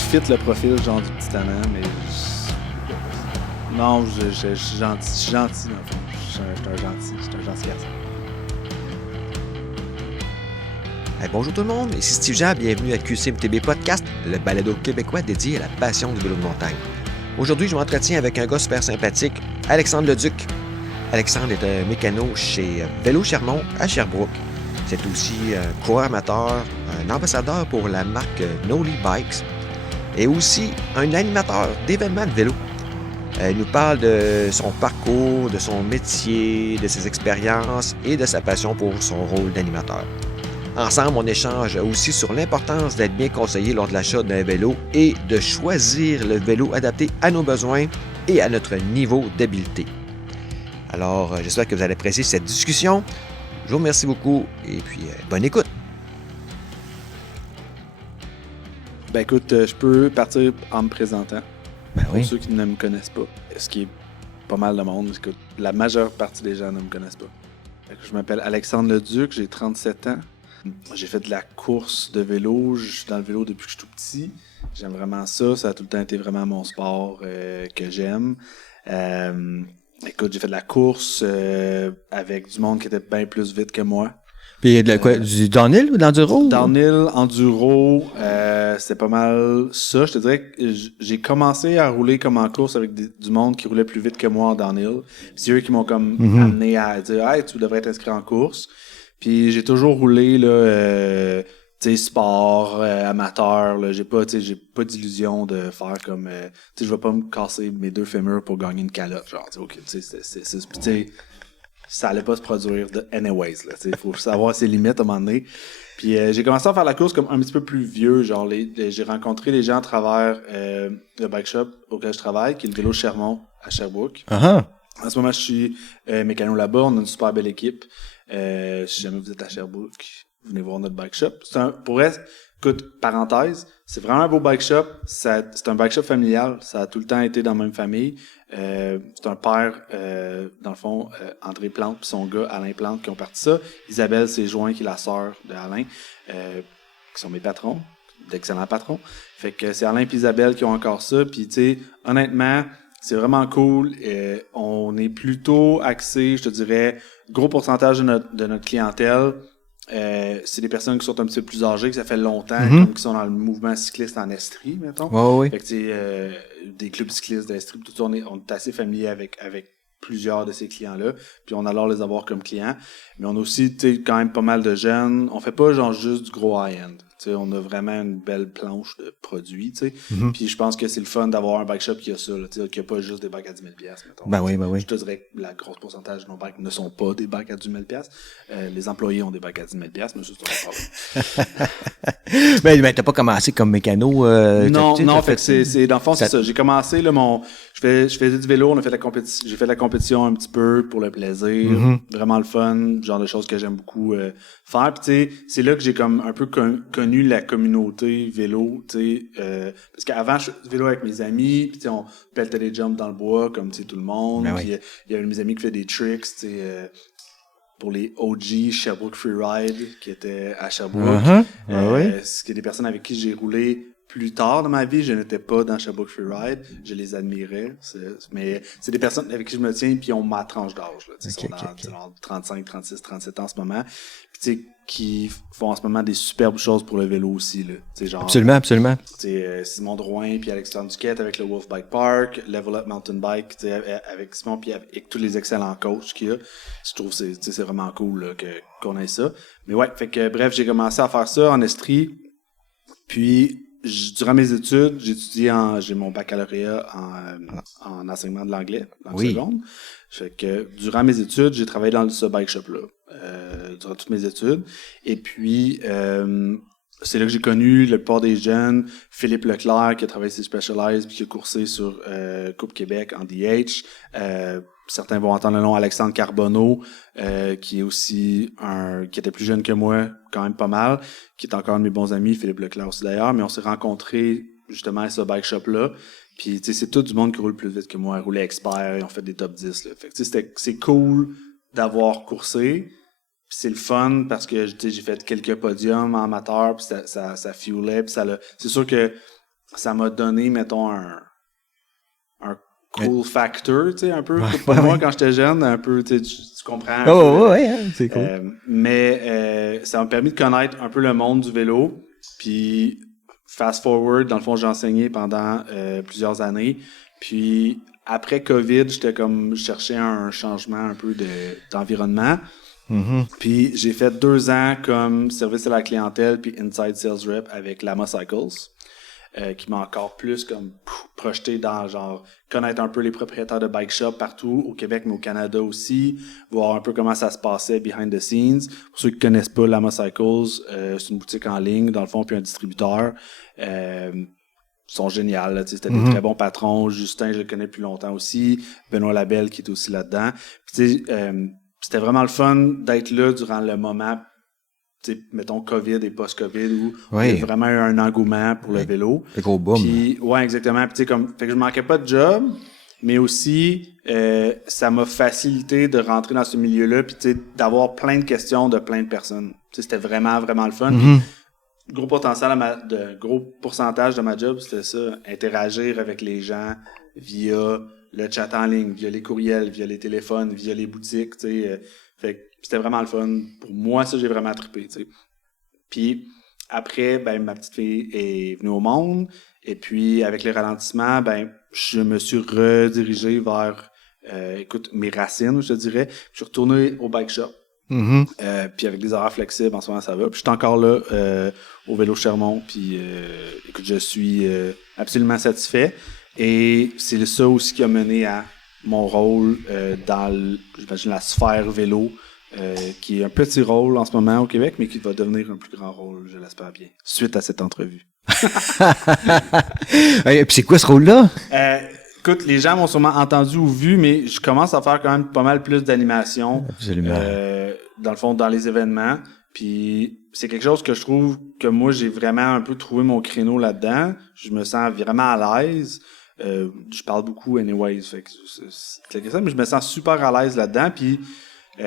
fit le profil genre du petit tannant, mais non, je suis gentil. Je suis gentil, dans le fond. Je suis un gentil garçon. Hey, bonjour tout le monde, ici Steve Jean, bienvenue à QCMTB Podcast, le balado québécois dédié à la passion du vélo de montagne. Aujourd'hui, je m'entretiens avec un gars super sympathique, Alexandre Leduc. Alexandre est un mécano chez Vélo Chermont à Sherbrooke. C'est aussi un coureur amateur, un ambassadeur pour la marque Noli Bikes et aussi un animateur d'événements de vélo. Il nous parle de son parcours, de son métier, de ses expériences et de sa passion pour son rôle d'animateur. Ensemble, on échange aussi sur l'importance d'être bien conseillé lors de l'achat d'un vélo et de choisir le vélo adapté à nos besoins et à notre niveau d'habileté. Alors, j'espère que vous allez apprécier cette discussion. Je vous remercie beaucoup et puis bonne écoute. Ben écoute, je peux partir en me présentant. Ben pour ceux qui ne me connaissent pas, ce qui est pas mal de monde, parce que la majeure partie des gens ne me connaissent pas. Je m'appelle Alexandre Leduc, j'ai 37 ans. J'ai fait de la course de vélo, je suis dans le vélo depuis que je suis tout petit. J'aime vraiment ça, ça a tout le temps été vraiment mon sport que j'aime. Écoute, j'ai fait de la course avec du monde qui était bien plus vite que moi. Puis de quoi, du downhill ou de l'enduro? Downhill, enduro, c'est pas mal ça. Je te dirais que j'ai commencé à rouler comme en course avec du monde qui roulait plus vite que moi en downhill. Puis c'est eux qui m'ont comme amené à dire « Hey, tu devrais t'inscrire en course ». Puis j'ai toujours roulé là, tu sais, sport, amateur. Là, j'ai pas d'illusion de faire comme, tu sais, je vais pas me casser mes 2 fémurs pour gagner une calotte. Genre, ok, tu sais, ça allait pas se produire anyways. Là, tu sais, faut savoir ses limites à un moment donné. Puis j'ai commencé à faire la course comme un petit peu plus vieux. Genre, j'ai rencontré les gens à travers le bike shop auquel je travaille, qui est le Vélo Chermont à Sherbrooke. Uh-huh. En ce moment, je suis mécano là-bas. On a une super belle équipe. Si jamais vous êtes à Sherbrooke, venez voir notre bike shop. Écoute, parenthèse, c'est vraiment un beau bike shop. C'est un bike shop familial. Ça a tout le temps été dans la même famille. C'est un père, dans le fond, André Plante puis son gars Alain Plante qui ont parti ça. Isabelle Séjoin qui est la sœur de Alain, qui sont mes patrons, d'excellents patrons. Fait que c'est Alain et Isabelle qui ont encore ça. Puis tu sais, honnêtement, c'est vraiment cool. On est plutôt axé, je te dirais, gros pourcentage de notre clientèle. C'est des personnes qui sont un petit peu plus âgées, que ça fait longtemps, comme qui sont dans le mouvement cycliste en Estrie, mettons. Oh, oui. Fait que des clubs cyclistes d'Estrie, tout ça, on est assez familier avec plusieurs de ces clients-là, puis on adore les avoir comme clients. Mais on a aussi, quand même pas mal de jeunes. On fait pas genre juste du gros high-end. T'sais, on a vraiment une belle planche de produits, tu sais. Puis je pense que c'est le fun d'avoir un bike shop qui a ça, qui a pas juste des bikes à 10 000 $, mettons. Ben oui. Je te dirais que la grosse pourcentage de nos bikes ne sont pas des bikes à 10 000 $. Les employés ont des bikes à 10 000 $, mais c'est un problème. Ben, t'as pas commencé comme mécano. Non, fait que c'est dans le fond, c'est ça. J'ai commencé, là, je faisais du vélo, j'ai fait la compétition un petit peu pour le plaisir. Vraiment le fun, genre de choses que j'aime beaucoup faire. Puis tu sais, c'est là que j'ai comme un peu connu la communauté vélo, tu sais, parce qu'avant, je faisais du vélo avec mes amis, puis tu sais, on pelletait des jumps dans le bois, comme tu sais, tout le monde. Ben puis il y avait mes amis qui faisaient des tricks, tu sais, pour les OG Sherbrooke Freeride, qui étaient à Sherbrooke. C'est des personnes avec qui j'ai roulé plus tard dans ma vie. Je n'étais pas dans Sherbrooke Freeride. Je les admirais. Mais c'est des personnes avec qui je me tiens, puis on ma tranche d'âge. Ils sont dans 35, 36, 37 ans en ce moment. Puis tu sais, qui font en ce moment des superbes choses pour le vélo aussi. Là. Genre, Absolument. Simon Drouin, puis Alexandre Duquette avec le Wolf Bike Park, Level Up Mountain Bike, avec Simon, puis avec tous les excellents coachs qu'il y a. Je trouve que c'est vraiment cool là, qu'on ait ça. Mais ouais, fait que bref, j'ai commencé à faire ça en Estrie. Puis, durant mes études, j'ai mon baccalauréat en enseignement de l'anglais, en seconde. Fait que durant mes études, j'ai travaillé dans ce bike shop-là, durant toutes mes études. Et puis, c'est là que j'ai connu la plupart des jeunes. Philippe Leclerc, qui a travaillé chez Specialized, puis qui a coursé sur Coupe Québec en DH. Certains vont entendre le nom Alexandre Carbonneau, qui est aussi qui était plus jeune que moi, quand même pas mal, qui est encore un de mes bons amis, Philippe Leclerc aussi d'ailleurs, mais on s'est rencontrés justement à ce bike shop-là. Puis, tu sais, c'est tout du monde qui roule plus vite que moi, roulé expert, ils ont fait des top 10, là. Fait que, tu sais, c'est cool d'avoir coursé. Puis c'est le fun parce que, tu sais, j'ai fait quelques podiums en amateur, puis ça fuelait, puis c'est sûr que ça m'a donné, mettons, un cool factor, tu sais, un peu. Ouais, Pour moi, ouais. quand j'étais jeune, un peu, tu comprends. Un Oh, peu, ouais, hein, c'est cool. mais ça m'a permis de connaître un peu le monde du vélo. Puis, fast forward, dans le fond, j'ai enseigné pendant plusieurs années. Puis, après COVID, je cherchais un changement un peu d'environnement. Mhm. Puis, j'ai fait 2 ans comme service à la clientèle puis inside sales rep avec Lama Cycles. Qui m'a encore plus comme projeté dans genre connaître un peu les propriétaires de bike shop partout au Québec mais au Canada aussi, voir un peu comment ça se passait behind the scenes. Pour ceux qui connaissent pas Lama Cycles, c'est une boutique en ligne dans le fond puis un distributeur. Ils sont géniaux, là, c'était des très bons patrons. Justin, je le connais depuis longtemps aussi. Benoît Labelle qui est aussi là-dedans. Puis, c'était vraiment le fun d'être là durant le moment, mettons COVID et post-COVID où il y a vraiment eu un engouement pour le vélo. Le gros boom. Puis, ouais, exactement. Puis, fait que je manquais pas de job, mais aussi, ça m'a facilité de rentrer dans ce milieu-là puis, d'avoir plein de questions de plein de personnes. C'était vraiment, vraiment le fun. Mm-hmm. Puis, gros pourcentage de ma job, c'était ça, interagir avec les gens via le chat en ligne, via les courriels, via les téléphones, via les boutiques, fait que c'était vraiment le fun. Pour moi, ça, j'ai vraiment trippé, Puis, après, ma petite fille est venue au monde. Et puis, avec les ralentissements, je me suis redirigé vers, mes racines, je te dirais. Je suis retourné au bike shop. Mm-hmm. Puis avec des horaires flexibles, en ce moment, ça va. Puis je suis encore là au vélo Chermont. Puis écoute, je suis absolument satisfait. Et c'est ça aussi qui a mené à mon rôle dans, j'imagine, la sphère vélo, qui est un petit rôle en ce moment au Québec, mais qui va devenir un plus grand rôle, je l'espère bien, suite à cette entrevue. Et puis c'est quoi ce rôle-là? Écoute, les gens m'ont sûrement entendu ou vu, mais je commence à faire quand même pas mal plus d'animation. Absolument. Dans le fond, dans les événements. Puis c'est quelque chose que je trouve que moi, j'ai vraiment un peu trouvé mon créneau là-dedans. Je me sens vraiment à l'aise. Je parle beaucoup anyways, fait que c'est ça, mais je me sens super à l'aise là-dedans. Puis, tu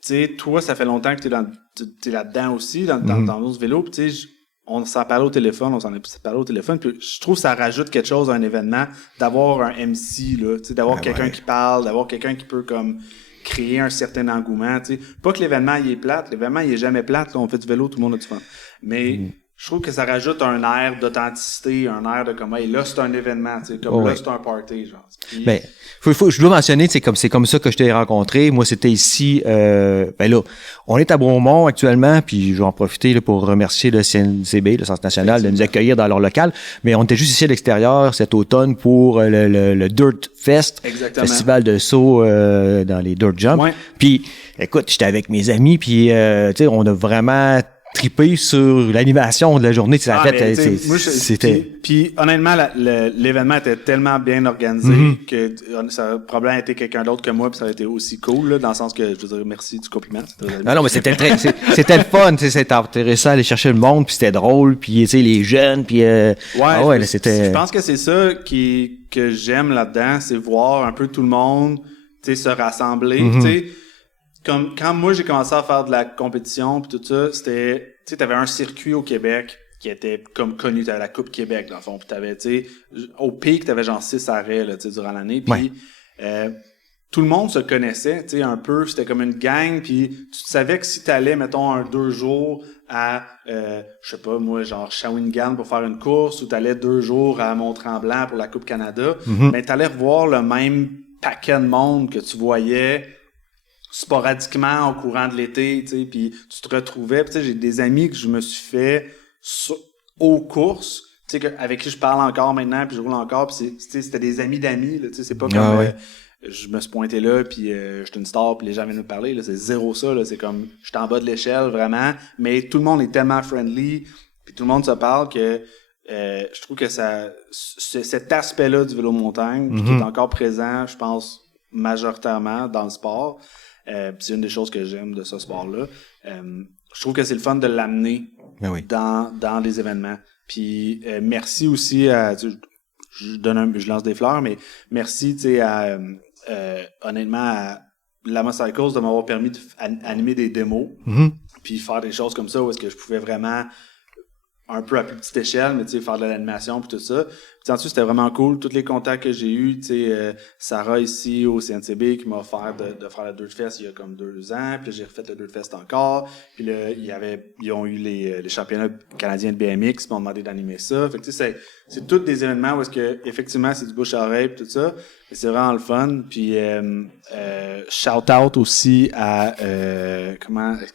sais, toi, ça fait longtemps que t'es là-dedans aussi, dans notre vélo. Puis, tu sais, on s'en parlait au téléphone, puis je trouve que ça rajoute quelque chose à un événement, d'avoir un MC, là, tu sais, d'avoir quelqu'un qui parle, d'avoir quelqu'un qui peut comme créer un certain engouement, tu sais. Pas que l'événement il est plate, l'événement il est jamais plate, là, on fait du vélo, tout le monde a du fun. Mais je trouve que ça rajoute un air d'authenticité, un air de comme hey, là c'est un événement, tu sais, comme là c'est un party, genre. Puis, je dois mentionner, c'est comme ça que je t'ai rencontré. Moi, c'était ici, là, on est à Bromont actuellement, puis je vais en profiter là, pour remercier le CNCB, le Centre national, de nous accueillir dans leur local. Mais on était juste ici à l'extérieur cet automne pour le Dirt Fest, festival de saut dans les Dirt Jumps. Ouais. Puis, écoute, j'étais avec mes amis, puis tu sais, on a vraiment trippé sur l'animation de la journée. C'était... Puis honnêtement, l'événement était tellement bien organisé que ça a probablement été quelqu'un d'autre que moi, puis ça a été aussi cool, là, dans le sens que, je veux dire, merci du compliment. Non, mais c'était le fun, c'était intéressant d'aller chercher le monde, puis c'était drôle, puis tu sais, les jeunes, puis... Je pense que c'est ça que j'aime là-dedans, c'est voir un peu tout le monde, tu sais, se rassembler, tu sais. Comme quand moi j'ai commencé à faire de la compétition puis tout ça, c'était, tu sais, t'avais un circuit au Québec qui était comme connu, t'avais la Coupe Québec dans le fond, puis t'avais, tu sais, au pic t'avais genre 6 arrêts là, tu sais, durant l'année, puis tout le monde se connaissait, tu sais, un peu, c'était comme une gang, puis tu savais que si t'allais, mettons, 2 jours à, je sais pas moi, genre Shawinigan pour faire une course, ou t'allais 2 jours à Mont-Tremblant pour la Coupe Canada, ben t'allais revoir le même paquet de monde que tu voyais sporadiquement au courant de l'été, tu sais, puis tu te retrouvais, tu sais, j'ai des amis que je me suis fait aux courses, tu sais, avec qui je parle encore maintenant, puis je roule encore, puis c'était des amis d'amis, là, tu sais, c'est pas comme je me suis pointé là, puis j'étais une star, puis les gens viennent me parler, là, c'est zéro ça, là, c'est comme, j'étais en bas de l'échelle, vraiment, mais tout le monde est tellement friendly, puis tout le monde se parle que je trouve que cet aspect-là du vélo de montagne, qui est encore présent, je pense, majoritairement dans le sport, c'est une des choses que j'aime de ce sport-là. Je trouve que c'est le fun de l'amener dans les événements. Puis merci aussi à... Je lance des fleurs, mais merci honnêtement à Lama Cycles de m'avoir permis d'animer des démos puis faire des choses comme ça où est-ce que je pouvais vraiment un peu à plus petite échelle, mais tu sais, faire de l'animation puis tout ça. Puis ensuite, c'était vraiment cool. Tous les contacts que j'ai eus, tu sais, Sarah ici au CNCB qui m'a offert de faire le Dirt Fest il y a comme 2 ans. Puis là, j'ai refait le Dirt Fest encore. Puis là, ils ont eu les championnats canadiens de BMX, ils m'ont demandé d'animer ça. Fait que tu sais, c'est tous des événements où est-ce que effectivement c'est du bouche à oreille puis tout ça. Mais c'est vraiment le fun. Puis shout out aussi à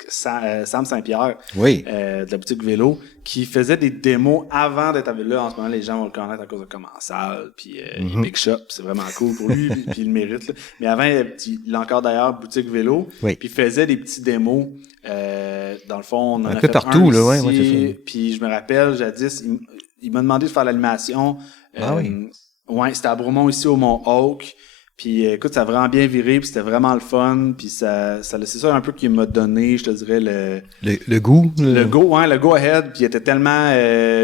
Sam Saint-Pierre, Oui. de la boutique vélo, qui faisait des démos avant d'être avec là. En ce moment, les gens vont le connaître à cause de Commensal, puis Big Shop, c'est vraiment cool pour lui, puis il le mérite. Là. Mais avant, il a encore d'ailleurs boutique vélo, Oui. puis il faisait des petits démos. Dans le fond, on en Un a peu fait partout, un là, ouais, ici, ouais, c'est ça. puis je me rappelle, jadis, il m'a demandé de faire l'animation. Ah oui. Ouais, c'était à Bromont, ici, au Mont-Hawk. Puis écoute, ça a vraiment bien viré, puis c'était vraiment le fun, puis c'est ça un peu qui m'a donné, je te dirais, Le goût. le go ahead, puis il était tellement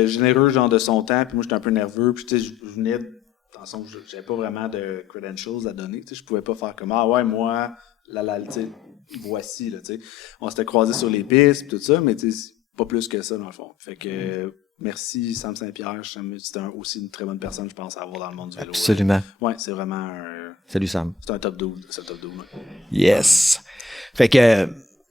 généreux genre de son temps, puis moi j'étais un peu nerveux, puis tu sais je venais dans le sens où j'avais pas vraiment de credentials à donner, tu sais je pouvais pas faire comme ah ouais moi tu sais voici là, tu sais. On s'était croisés sur les pistes pis tout ça, mais tu sais pas plus que ça dans le fond. Fait que merci Sam Saint-Pierre, c'était aussi une très bonne personne je pense à avoir dans le monde du vélo. Absolument. Ouais, c'est vraiment Salut Sam. c'est un top dude, ouais. Yes. Fait que,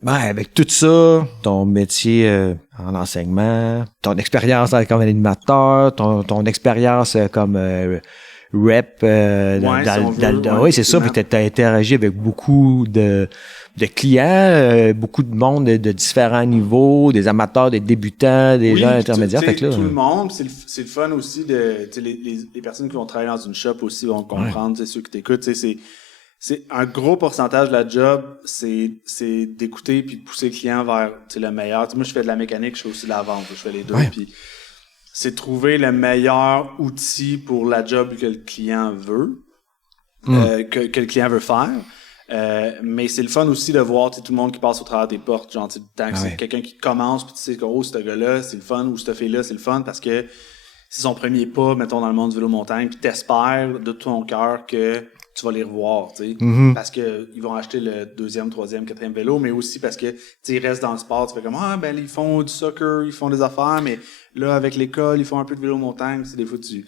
avec tout ça, ton métier en enseignement, ton expérience comme animateur, ton expérience comme rep oui, c'est ça. Puis t'as interagi avec beaucoup de clients, beaucoup de monde de différents niveaux, des amateurs, des débutants, des gens intermédiaires. Fait que là, tout le monde, c'est le fun aussi de les personnes qui vont travailler dans une shop aussi vont comprendre, ceux qui t'écoutent, c'est un gros pourcentage de la job, c'est d'écouter puis de pousser le client vers le meilleur. Moi, je fais de la mécanique, je fais aussi de la vente, je fais les deux. Puis c'est trouver le meilleur outil pour la job que le client veut, que le client veut faire. Mais c'est le fun aussi de voir tout le monde qui passe au travers des portes. Genre, tant que c'est quelqu'un qui commence, puis tu sais que ce gars-là, c'est le fun, ou cette fille-là, c'est le fun parce que c'est son premier pas, mettons, dans le monde du vélo montagne, puis t'espères de tout ton cœur que tu vas les revoir, tu sais, parce que ils vont acheter le 2e, 3e, 4e vélo, mais aussi parce que tu sais, ils restent dans le sport, tu fais comme ils font du soccer, ils font des affaires, mais là avec l'école, ils font un peu de vélo montagne, c'est des fois tu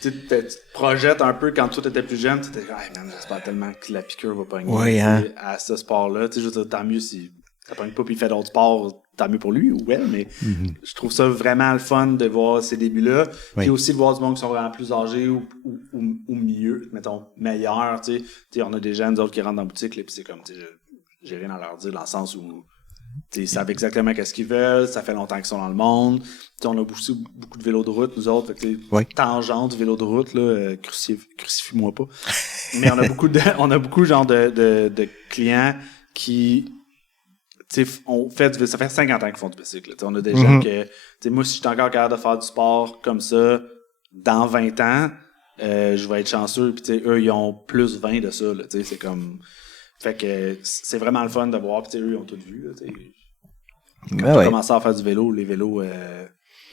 te projettes un peu quand toi t'étais plus jeune, tu t'es man, j'espère tellement que la piqûre va pogner à ce sport-là, tu sais, je veux dire, tant mieux si ça pogne pas puis il fait d'autres sports, tant mieux pour lui ou elle, mais je trouve ça vraiment le fun de voir ces débuts-là. Puis aussi de voir du monde qui sont vraiment plus âgés ou mieux, mettons, meilleurs, tu sais. On a des gens, nous autres, qui rentrent dans la boutique, là, puis c'est comme, tu sais, j'ai rien à leur dire dans le sens où, tu sais, ils savent exactement qu'est-ce qu'ils veulent, ça fait longtemps qu'ils sont dans le monde. Tu sais, on a beaucoup de vélos de route, nous autres, fait que, tangente, vélo de route, là, crucifie-moi pas. Mais on a beaucoup, genre, de clients qui, t'sais, ça fait 50 ans qu'ils font du bicycle. On a des gens que, moi, si je suis encore capable de faire du sport comme ça dans 20 ans, je vais être chanceux. Puis, eux, ils ont plus 20 de ça. Là, c'est comme. Fait que c'est vraiment le fun de voir. Puis, eux, ils ont tout vu. Là, quand tu as commencé à faire du vélo, les vélos,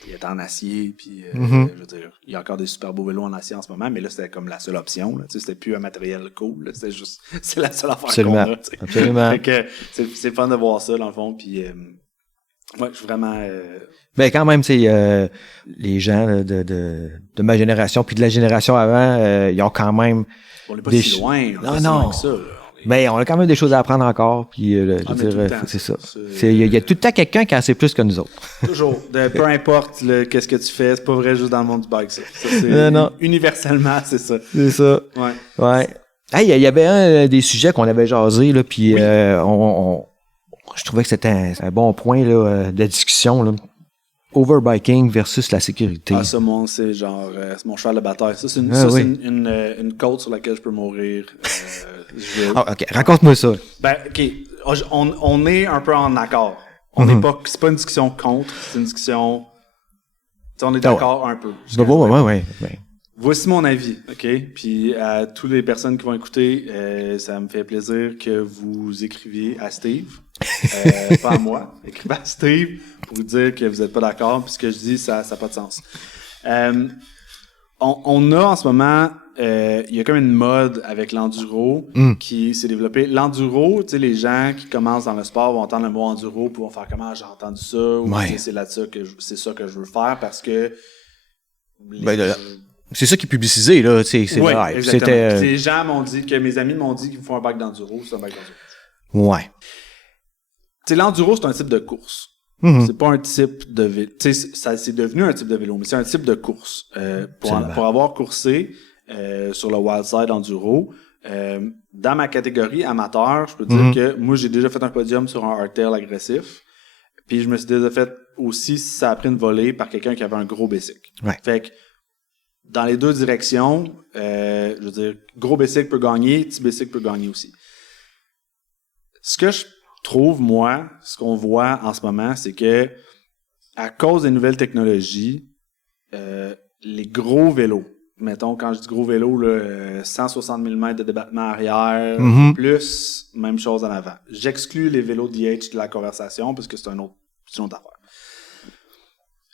ils étaient en acier. Puis, je veux dire, il y a encore des super beaux vélos en acier en ce moment, mais là, c'était comme la seule option. Là, c'était plus un matériel cool. Là, c'est la seule affaire qu'on a. Absolument. Fait que c'est fun de voir ça, dans le fond. Puis, je suis vraiment. Ben, quand même, tu sais, les gens de ma génération, puis de la génération avant, ils ont quand même. On n'est pas si loin. Non. Que ça, là. Ben, on a quand même des choses à apprendre encore, puis je veux dire, c'est ça. Il y a tout le temps quelqu'un qui en sait plus que nous autres. Toujours. Peu importe qu'est-ce que tu fais, c'est pas vrai juste dans le monde du bike, ça. C'est non. Universellement, c'est ça. C'est ça. Ouais. Hey, il y avait des sujets qu'on avait jasés, là, puis je trouvais que c'était un bon point là, de discussion, là. Overbiking versus la sécurité. Ah, ça, c'est genre, c'est mon cheval de bataille. Ça, c'est une côte sur laquelle je peux mourir. OK. Raconte-moi ça. Ben, OK. On est un peu en accord. C'est pas une discussion contre, c'est une discussion. On est d'accord un peu. Ouais. Voici mon avis, OK? Puis à toutes les personnes qui vont écouter, ça me fait plaisir que vous écriviez à Steve. Pas à moi. Écrivez à Steve pour vous dire que vous n'êtes pas d'accord. Puis ce que je dis, ça n'a pas de sens. On a en ce moment, il y a comme une mode avec l'enduro qui s'est développée. L'enduro, tu sais, les gens qui commencent dans le sport vont entendre le mot enduro puis vont faire comment j'ai entendu ça ou c'est là-dessus c'est ça que je veux faire parce que c'est ça qui est publicisé, là. C'est vrai. Exactement. Les gens m'ont dit que mes amis m'ont dit qu'ils font un bike d'enduro, c'est un bike d'enduro. Ouais. Tu sais, l'enduro, c'est un type de course. C'est pas un type de vélo. Tu sais, ça c'est devenu un type de vélo, mais c'est un type de course. Pour avoir coursé sur le Wildside Enduro, dans ma catégorie amateur, je peux dire que moi, j'ai déjà fait un podium sur un hardtail agressif. Puis je me suis déjà fait aussi, ça a pris une volée par quelqu'un qui avait un gros bicycle. Ouais. Fait que dans les deux directions, je veux dire, gros bicycle peut gagner, petit bicycle peut gagner aussi. Ce que je trouve, moi, ce qu'on voit en ce moment, c'est que à cause des nouvelles technologies, les gros vélos, mettons, quand je dis gros vélo, là, 160 mm de débattement arrière, plus même chose en avant. J'exclus les vélos DH de la conversation parce que c'est une autre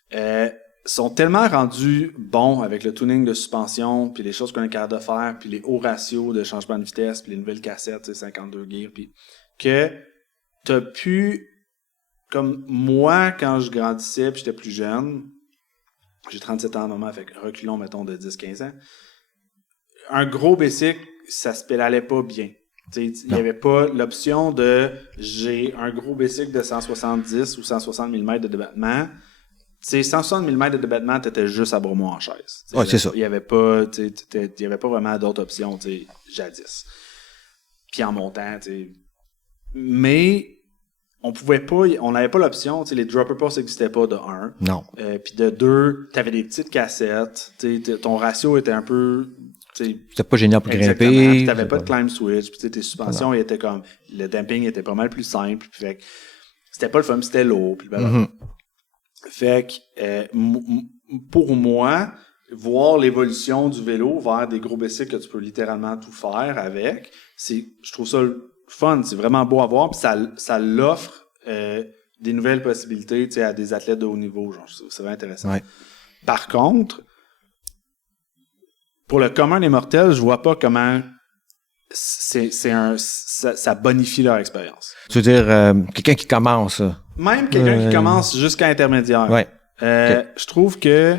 affaire. Sont tellement rendus bons avec le tuning de suspension, puis les choses qu'on est capable de faire, puis les hauts ratios de changement de vitesse, puis les nouvelles cassettes, 52 gears, puis que t'as pu, comme moi, quand je grandissais puis j'étais plus jeune, j'ai 37 ans en moment, avec reculons, mettons, de 10-15 ans, un gros bicycle, ça se pédalait pas bien. Il n'y avait pas l'option de j'ai un gros bicycle de 170 ou 160 mm de débattement. 160 mm de débattement, t'étais juste à Bromont en chaise. Ouais, c'est ça. Il n'y avait pas vraiment d'autres options, jadis. Puis en montant, mais on n'avait pas l'option, les dropper posts n'existaient pas de 1. Non. Puis de 2, t'avais des petites cassettes, ton ratio était un peu, c'était pas génial pour grimper. Puis t'avais pas de climb switch, puis tes suspensions étaient comme, le damping était pas mal plus simple, puis fait que c'était pas le fun, c'était lourd, puis Fait que pour moi, voir l'évolution du vélo vers des gros bicycles que tu peux littéralement tout faire avec, je trouve ça fun, c'est vraiment beau à voir, puis ça l'offre des nouvelles possibilités à des athlètes de haut niveau, genre, c'est vraiment intéressant. Ouais. Par contre, pour le commun des mortels, je vois pas comment ça bonifie leur expérience. Tu veux dire, quelqu'un qui commence. Même quelqu'un qui commence jusqu'à intermédiaire. Ouais. Je trouve que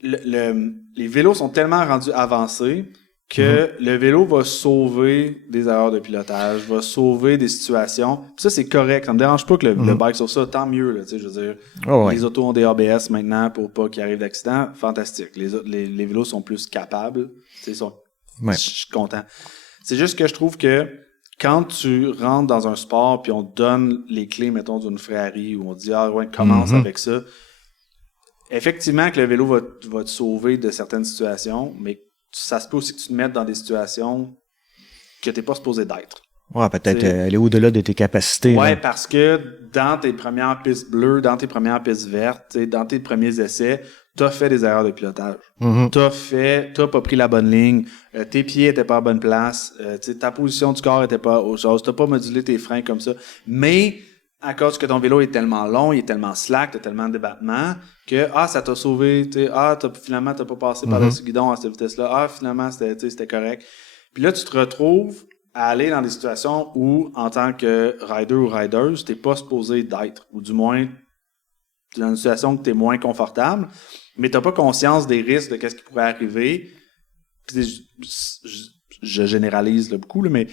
les vélos sont tellement rendus avancés que le vélo va sauver des erreurs de pilotage, va sauver des situations. Puis ça, c'est correct. Ça me dérange pas que le bike sauve ça. Tant mieux, là, je veux dire. Les autos ont des ABS maintenant pour pas qu'il arrive d'accident. Fantastique. Les vélos sont plus capables. Je suis content. C'est juste que je trouve que quand tu rentres dans un sport puis on te donne les clés, mettons, d'une Ferrari ou on te dit, commence avec ça. Effectivement que le vélo va te sauver de certaines situations, mais ça se peut aussi que tu te mettes dans des situations que t'es pas supposé d'être. Ouais, peut-être aller au-delà de tes capacités. Ouais, là. parce que dans tes premières pistes bleues, dans tes premières pistes vertes, dans tes premiers essais, t'as fait des erreurs de pilotage. T'as pas pris la bonne ligne, tes pieds étaient pas à bonne place, ta position du corps était pas autre chose, t'as pas modulé tes freins comme ça. Mais à cause que ton vélo est tellement long, il est tellement slack, t'as tellement de débattement, que ça t'a sauvé, finalement t'as pas passé par-dessus le guidon à cette vitesse-là, finalement c'était correct. Puis là, tu te retrouves à aller dans des situations où, en tant que rider ou rideuse, t'es pas supposé d'être, ou du moins, t'es dans une situation que t'es moins confortable, mais t'as pas conscience des risques de qu'est-ce qui pourrait arriver. Puis je généralise là, beaucoup, là, mais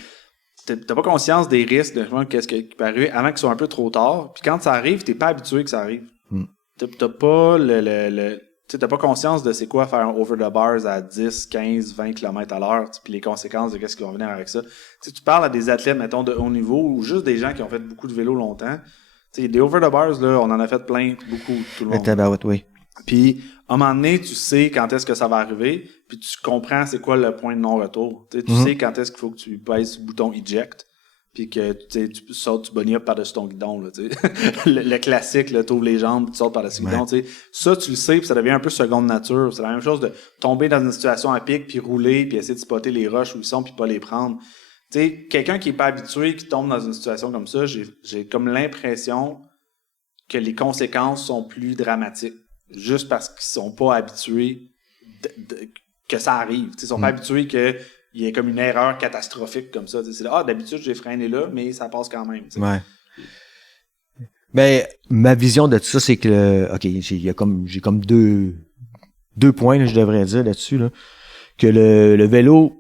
t'as pas conscience des risques de qu'est-ce qui peut arriver avant que ce soit un peu trop tard. Puis quand ça arrive, t'es pas habitué que ça arrive. T'as pas t'as pas conscience de c'est quoi faire un over the bars à 10, 15, 20 km à l'heure, puis les conséquences de qu'est-ce qui va venir avec ça. Tu parles à des athlètes, mettons, de haut niveau, ou juste des gens qui ont fait beaucoup de vélo longtemps. Des over the bars, là, on en a fait plein, beaucoup, tout le monde. Oui. Puis, à un moment donné, tu sais quand est-ce que ça va arriver, puis tu comprends c'est quoi le point de non-retour. Tu sais quand est-ce qu'il faut que tu pèses sur le bouton eject, puis que tu sautes, tu bunny up par-dessus ton guidon. Là, le classique, tu ouvres les jambes, tu sautes par-dessus le guidon. Ça, tu le sais, puis ça devient un peu seconde nature. C'est la même chose de tomber dans une situation à pic, puis rouler, puis essayer de spotter les roches où ils sont, puis pas les prendre. Quelqu'un qui est pas habitué, qui tombe dans une situation comme ça, j'ai comme l'impression que les conséquences sont plus dramatiques. juste parce qu'ils sont pas habitués que ça arrive. Ils sont pas habitués qu'il y ait comme une erreur catastrophique comme ça. C'est là, d'habitude, j'ai freiné là, mais ça passe quand même. T'sais. Ouais. Ben, ma vision de tout ça, c'est que, j'ai comme deux points, là, je devrais dire là-dessus, là. Que le vélo,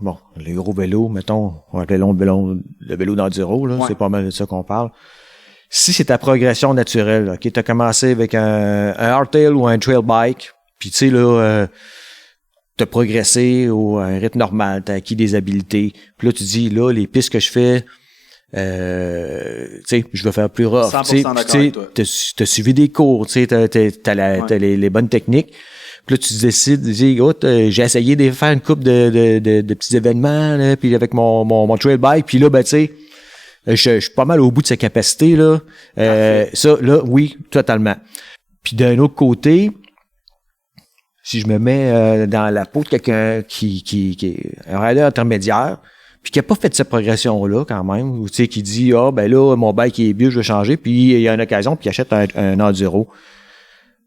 bon, les gros vélos, mettons, le vélo d'enduro, là, c'est pas mal de ça qu'on parle. Si c'est ta progression naturelle, OK, t'as commencé avec un hardtail ou un trail bike, puis tu sais, là, t'as progressé à un rythme normal, t'as acquis des habiletés, puis là, tu dis, là, les pistes que je fais, tu sais, je vais faire plus rough. 100% d'accord avec toi. T'as suivi des cours, tu sais, t'as les bonnes techniques. Puis là, tu décides, tu dis, j'ai essayé de faire une couple de petits événements, là, puis avec mon trail bike, puis là, ben, tu sais, je suis pas mal au bout de sa capacité, là. Ça, là, oui, totalement. Puis d'un autre côté, si je me mets dans la peau de quelqu'un qui est un rider intermédiaire, puis qui a pas fait cette progression-là, quand même, ou tu sais, qui dit, ben là, mon bike est vieux, je vais changer, puis il y a une occasion, puis il achète un enduro.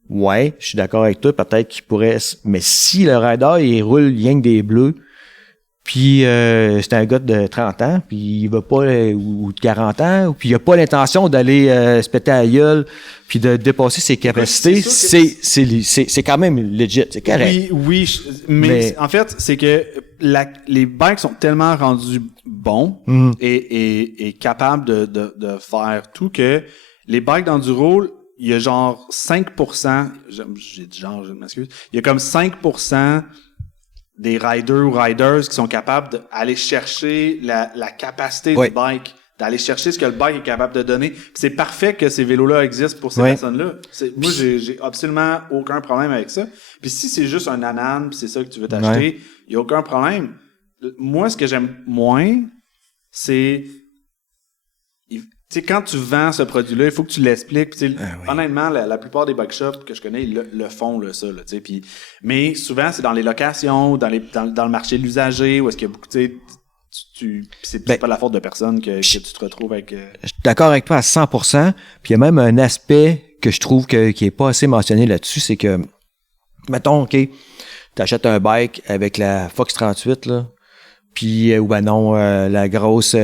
Ouais, je suis d'accord avec toi, peut-être qu'il pourrait... Mais si le rider, il roule rien que des bleus, puis c'est un gars de 30 ans, puis il va pas... ou de 40 ans, puis il a pas l'intention d'aller se péter à la gueule, puis de dépasser ses capacités, c'est quand même legit, c'est correct. Oui, mais en fait, c'est que les bikes sont tellement rendus bons et capables de faire tout que les bikes d'enduro... Il y a genre 5%, j'ai dit genre, je m'excuse, il y a comme 5% des riders ou riders qui sont capables d'aller chercher la capacité du bike, d'aller chercher ce que le bike est capable de donner. Puis c'est parfait que ces vélos-là existent pour ces personnes-là. Moi, j'ai absolument aucun problème avec ça. Puis si c'est juste un ananas, puis c'est ça que tu veux t'acheter, il y a aucun problème. Moi, ce que j'aime moins, c'est... Tu sais, quand tu vends ce produit-là, il faut que tu l'expliques. Honnêtement, la plupart des bike shops que je connais, ils le font, là, ça. Là, mais souvent, c'est dans les locations, dans le marché de l'usager, où est-ce qu'il y a beaucoup... c'est pas la faute de personne que tu te retrouves avec... Je suis d'accord avec toi à 100%. Puis il y a même un aspect que je trouve qui est pas assez mentionné là-dessus, c'est que, mettons, OK, t'achètes un bike avec la Fox 38, là, puis, ou ben non, la grosse...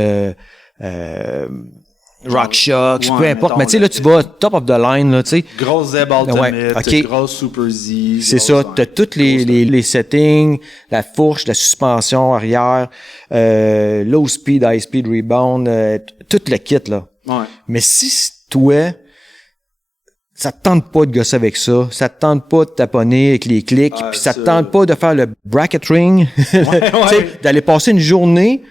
RockShox, peu importe, mais tu sais, là, tu vas top of the line, là, tu sais. Grosse Zeb Ultimate, grosse Super Z. C'est ça, t'as tous les settings, la fourche, la suspension arrière, low speed, high speed rebound, tout le kit, là. Ouais. Mais si toi, ça te tente pas de gosser avec ça te tente pas de taponner avec les clics, puis ça te tente pas de faire le bracket ring, d'aller passer une journée...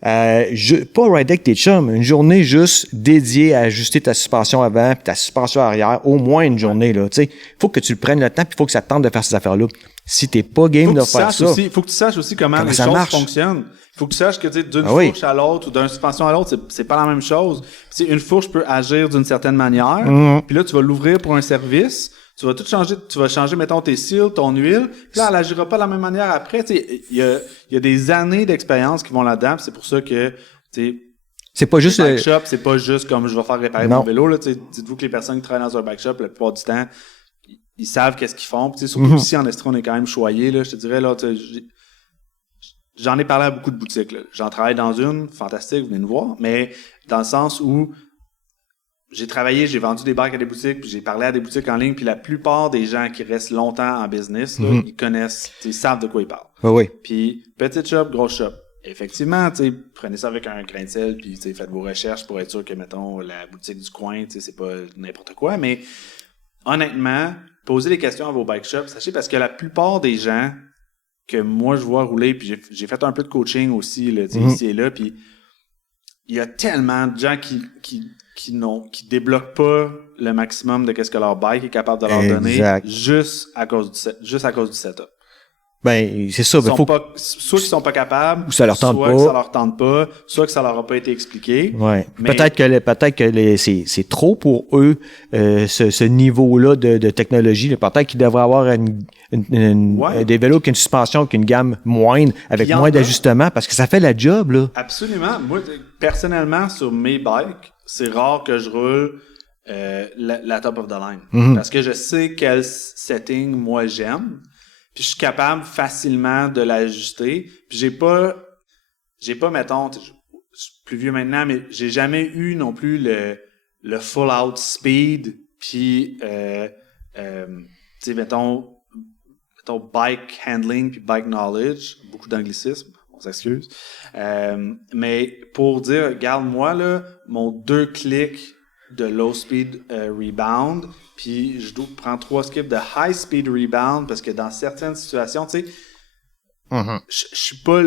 pas rider avec tes chums, une journée juste dédiée à ajuster ta suspension avant puis ta suspension arrière, au moins une journée, là, tu sais. Faut que tu le prennes le temps puis faut que ça te tente de faire ces affaires-là. Si t'es pas game de faire ça. Faut que tu saches aussi comment les choses fonctionnent. Faut que tu saches que, tu sais, d'une fourche à l'autre ou d'une suspension à l'autre, c'est pas la même chose. Tu sais, une fourche peut agir d'une certaine manière, puis là, tu vas l'ouvrir pour un service. Tu vas tout changer, tu vas changer, mettons, tes cils, ton huile, puis là, elle agira pas de la même manière après. Tu sais, il y a des années d'expérience qui vont là-dedans, c'est pour ça que, tu sais, c'est pas juste bike shop, c'est pas juste comme je vais faire réparer mon vélo, là. Tu sais, dites-vous que les personnes qui travaillent dans un bike shop, la plupart du temps, ils savent qu'est-ce qu'ils font. Puis, tu sais, surtout ici, en Estrie, on est quand même choyé, là. Je te dirais, là, j'en ai parlé à beaucoup de boutiques, là. J'en travaille dans une, fantastique, venez nous voir, mais dans le sens où j'ai travaillé, j'ai vendu des bikes à des boutiques, puis j'ai parlé à des boutiques en ligne, puis la plupart des gens qui restent longtemps en business, là, ils connaissent, ils savent de quoi ils parlent. Oui. Puis petite shop, grosse shop. Effectivement, tu sais, prenez ça avec un grain de sel, puis faites vos recherches pour être sûr que, mettons, la boutique du coin, c'est pas n'importe quoi, mais honnêtement, posez des questions à vos bike shops, sachez, parce que la plupart des gens que moi je vois rouler, puis j'ai fait un peu de coaching aussi, là, ici et là, puis il y a tellement de gens qui débloquent pas le maximum de qu'est-ce que leur bike est capable de leur donner juste à cause du setup. Ben, c'est ça. Soit qu'ils sont pas capables, ou ça leur tente soit que ça leur tente pas, soit que ça leur a pas été expliqué. Ouais. Mais peut-être que c'est trop pour eux, ce niveau-là de technologie. Peut-être qu'ils devraient avoir des vélos qui ont une suspension, qui ont une gamme moindre, avec moins d'ajustements, parce que ça fait la job, là. Absolument. Moi, personnellement, sur mes bikes, c'est rare que je roule la top of the line. Mhm. Parce que je sais quel setting moi j'aime, puis je suis capable facilement de l'ajuster. Puis j'ai pas mettons, je suis plus vieux maintenant, mais j'ai jamais eu non plus le full out speed, puis tu sais, mettons bike handling puis bike knowledge, beaucoup d'anglicisme, on s'excuse. Mais pour dire, regarde moi là, mon 2 clics de low speed rebound, puis je dois prendre 3 skips de high speed rebound parce que dans certaines situations, tu sais, je suis pas.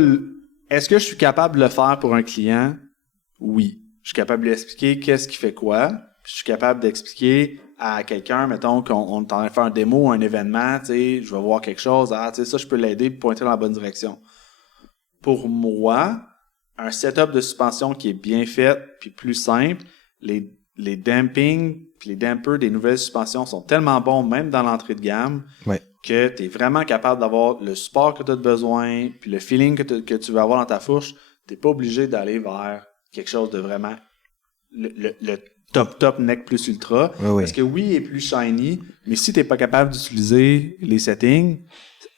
Est-ce que je suis capable de le faire pour un client? Oui. Je suis capable de lui expliquer qu'est-ce qu'il fait quoi. Puis je suis capable d'expliquer à quelqu'un, mettons qu'on est en train de faire un démo, un événement, tu sais, je vais voir quelque chose, tu sais, ça, je peux l'aider et pointer dans la bonne direction. Pour moi, un setup de suspension qui est bien fait puis plus simple, les dampings puis les dampers des nouvelles suspensions sont tellement bons, même dans l'entrée de gamme, que tu es vraiment capable d'avoir le support que tu as besoin puis le feeling que tu vas avoir dans ta fourche. Tu n'es pas obligé d'aller vers quelque chose de vraiment le top neck plus ultra. Parce que oui, il est plus shiny, mais si tu n'es pas capable d'utiliser les settings,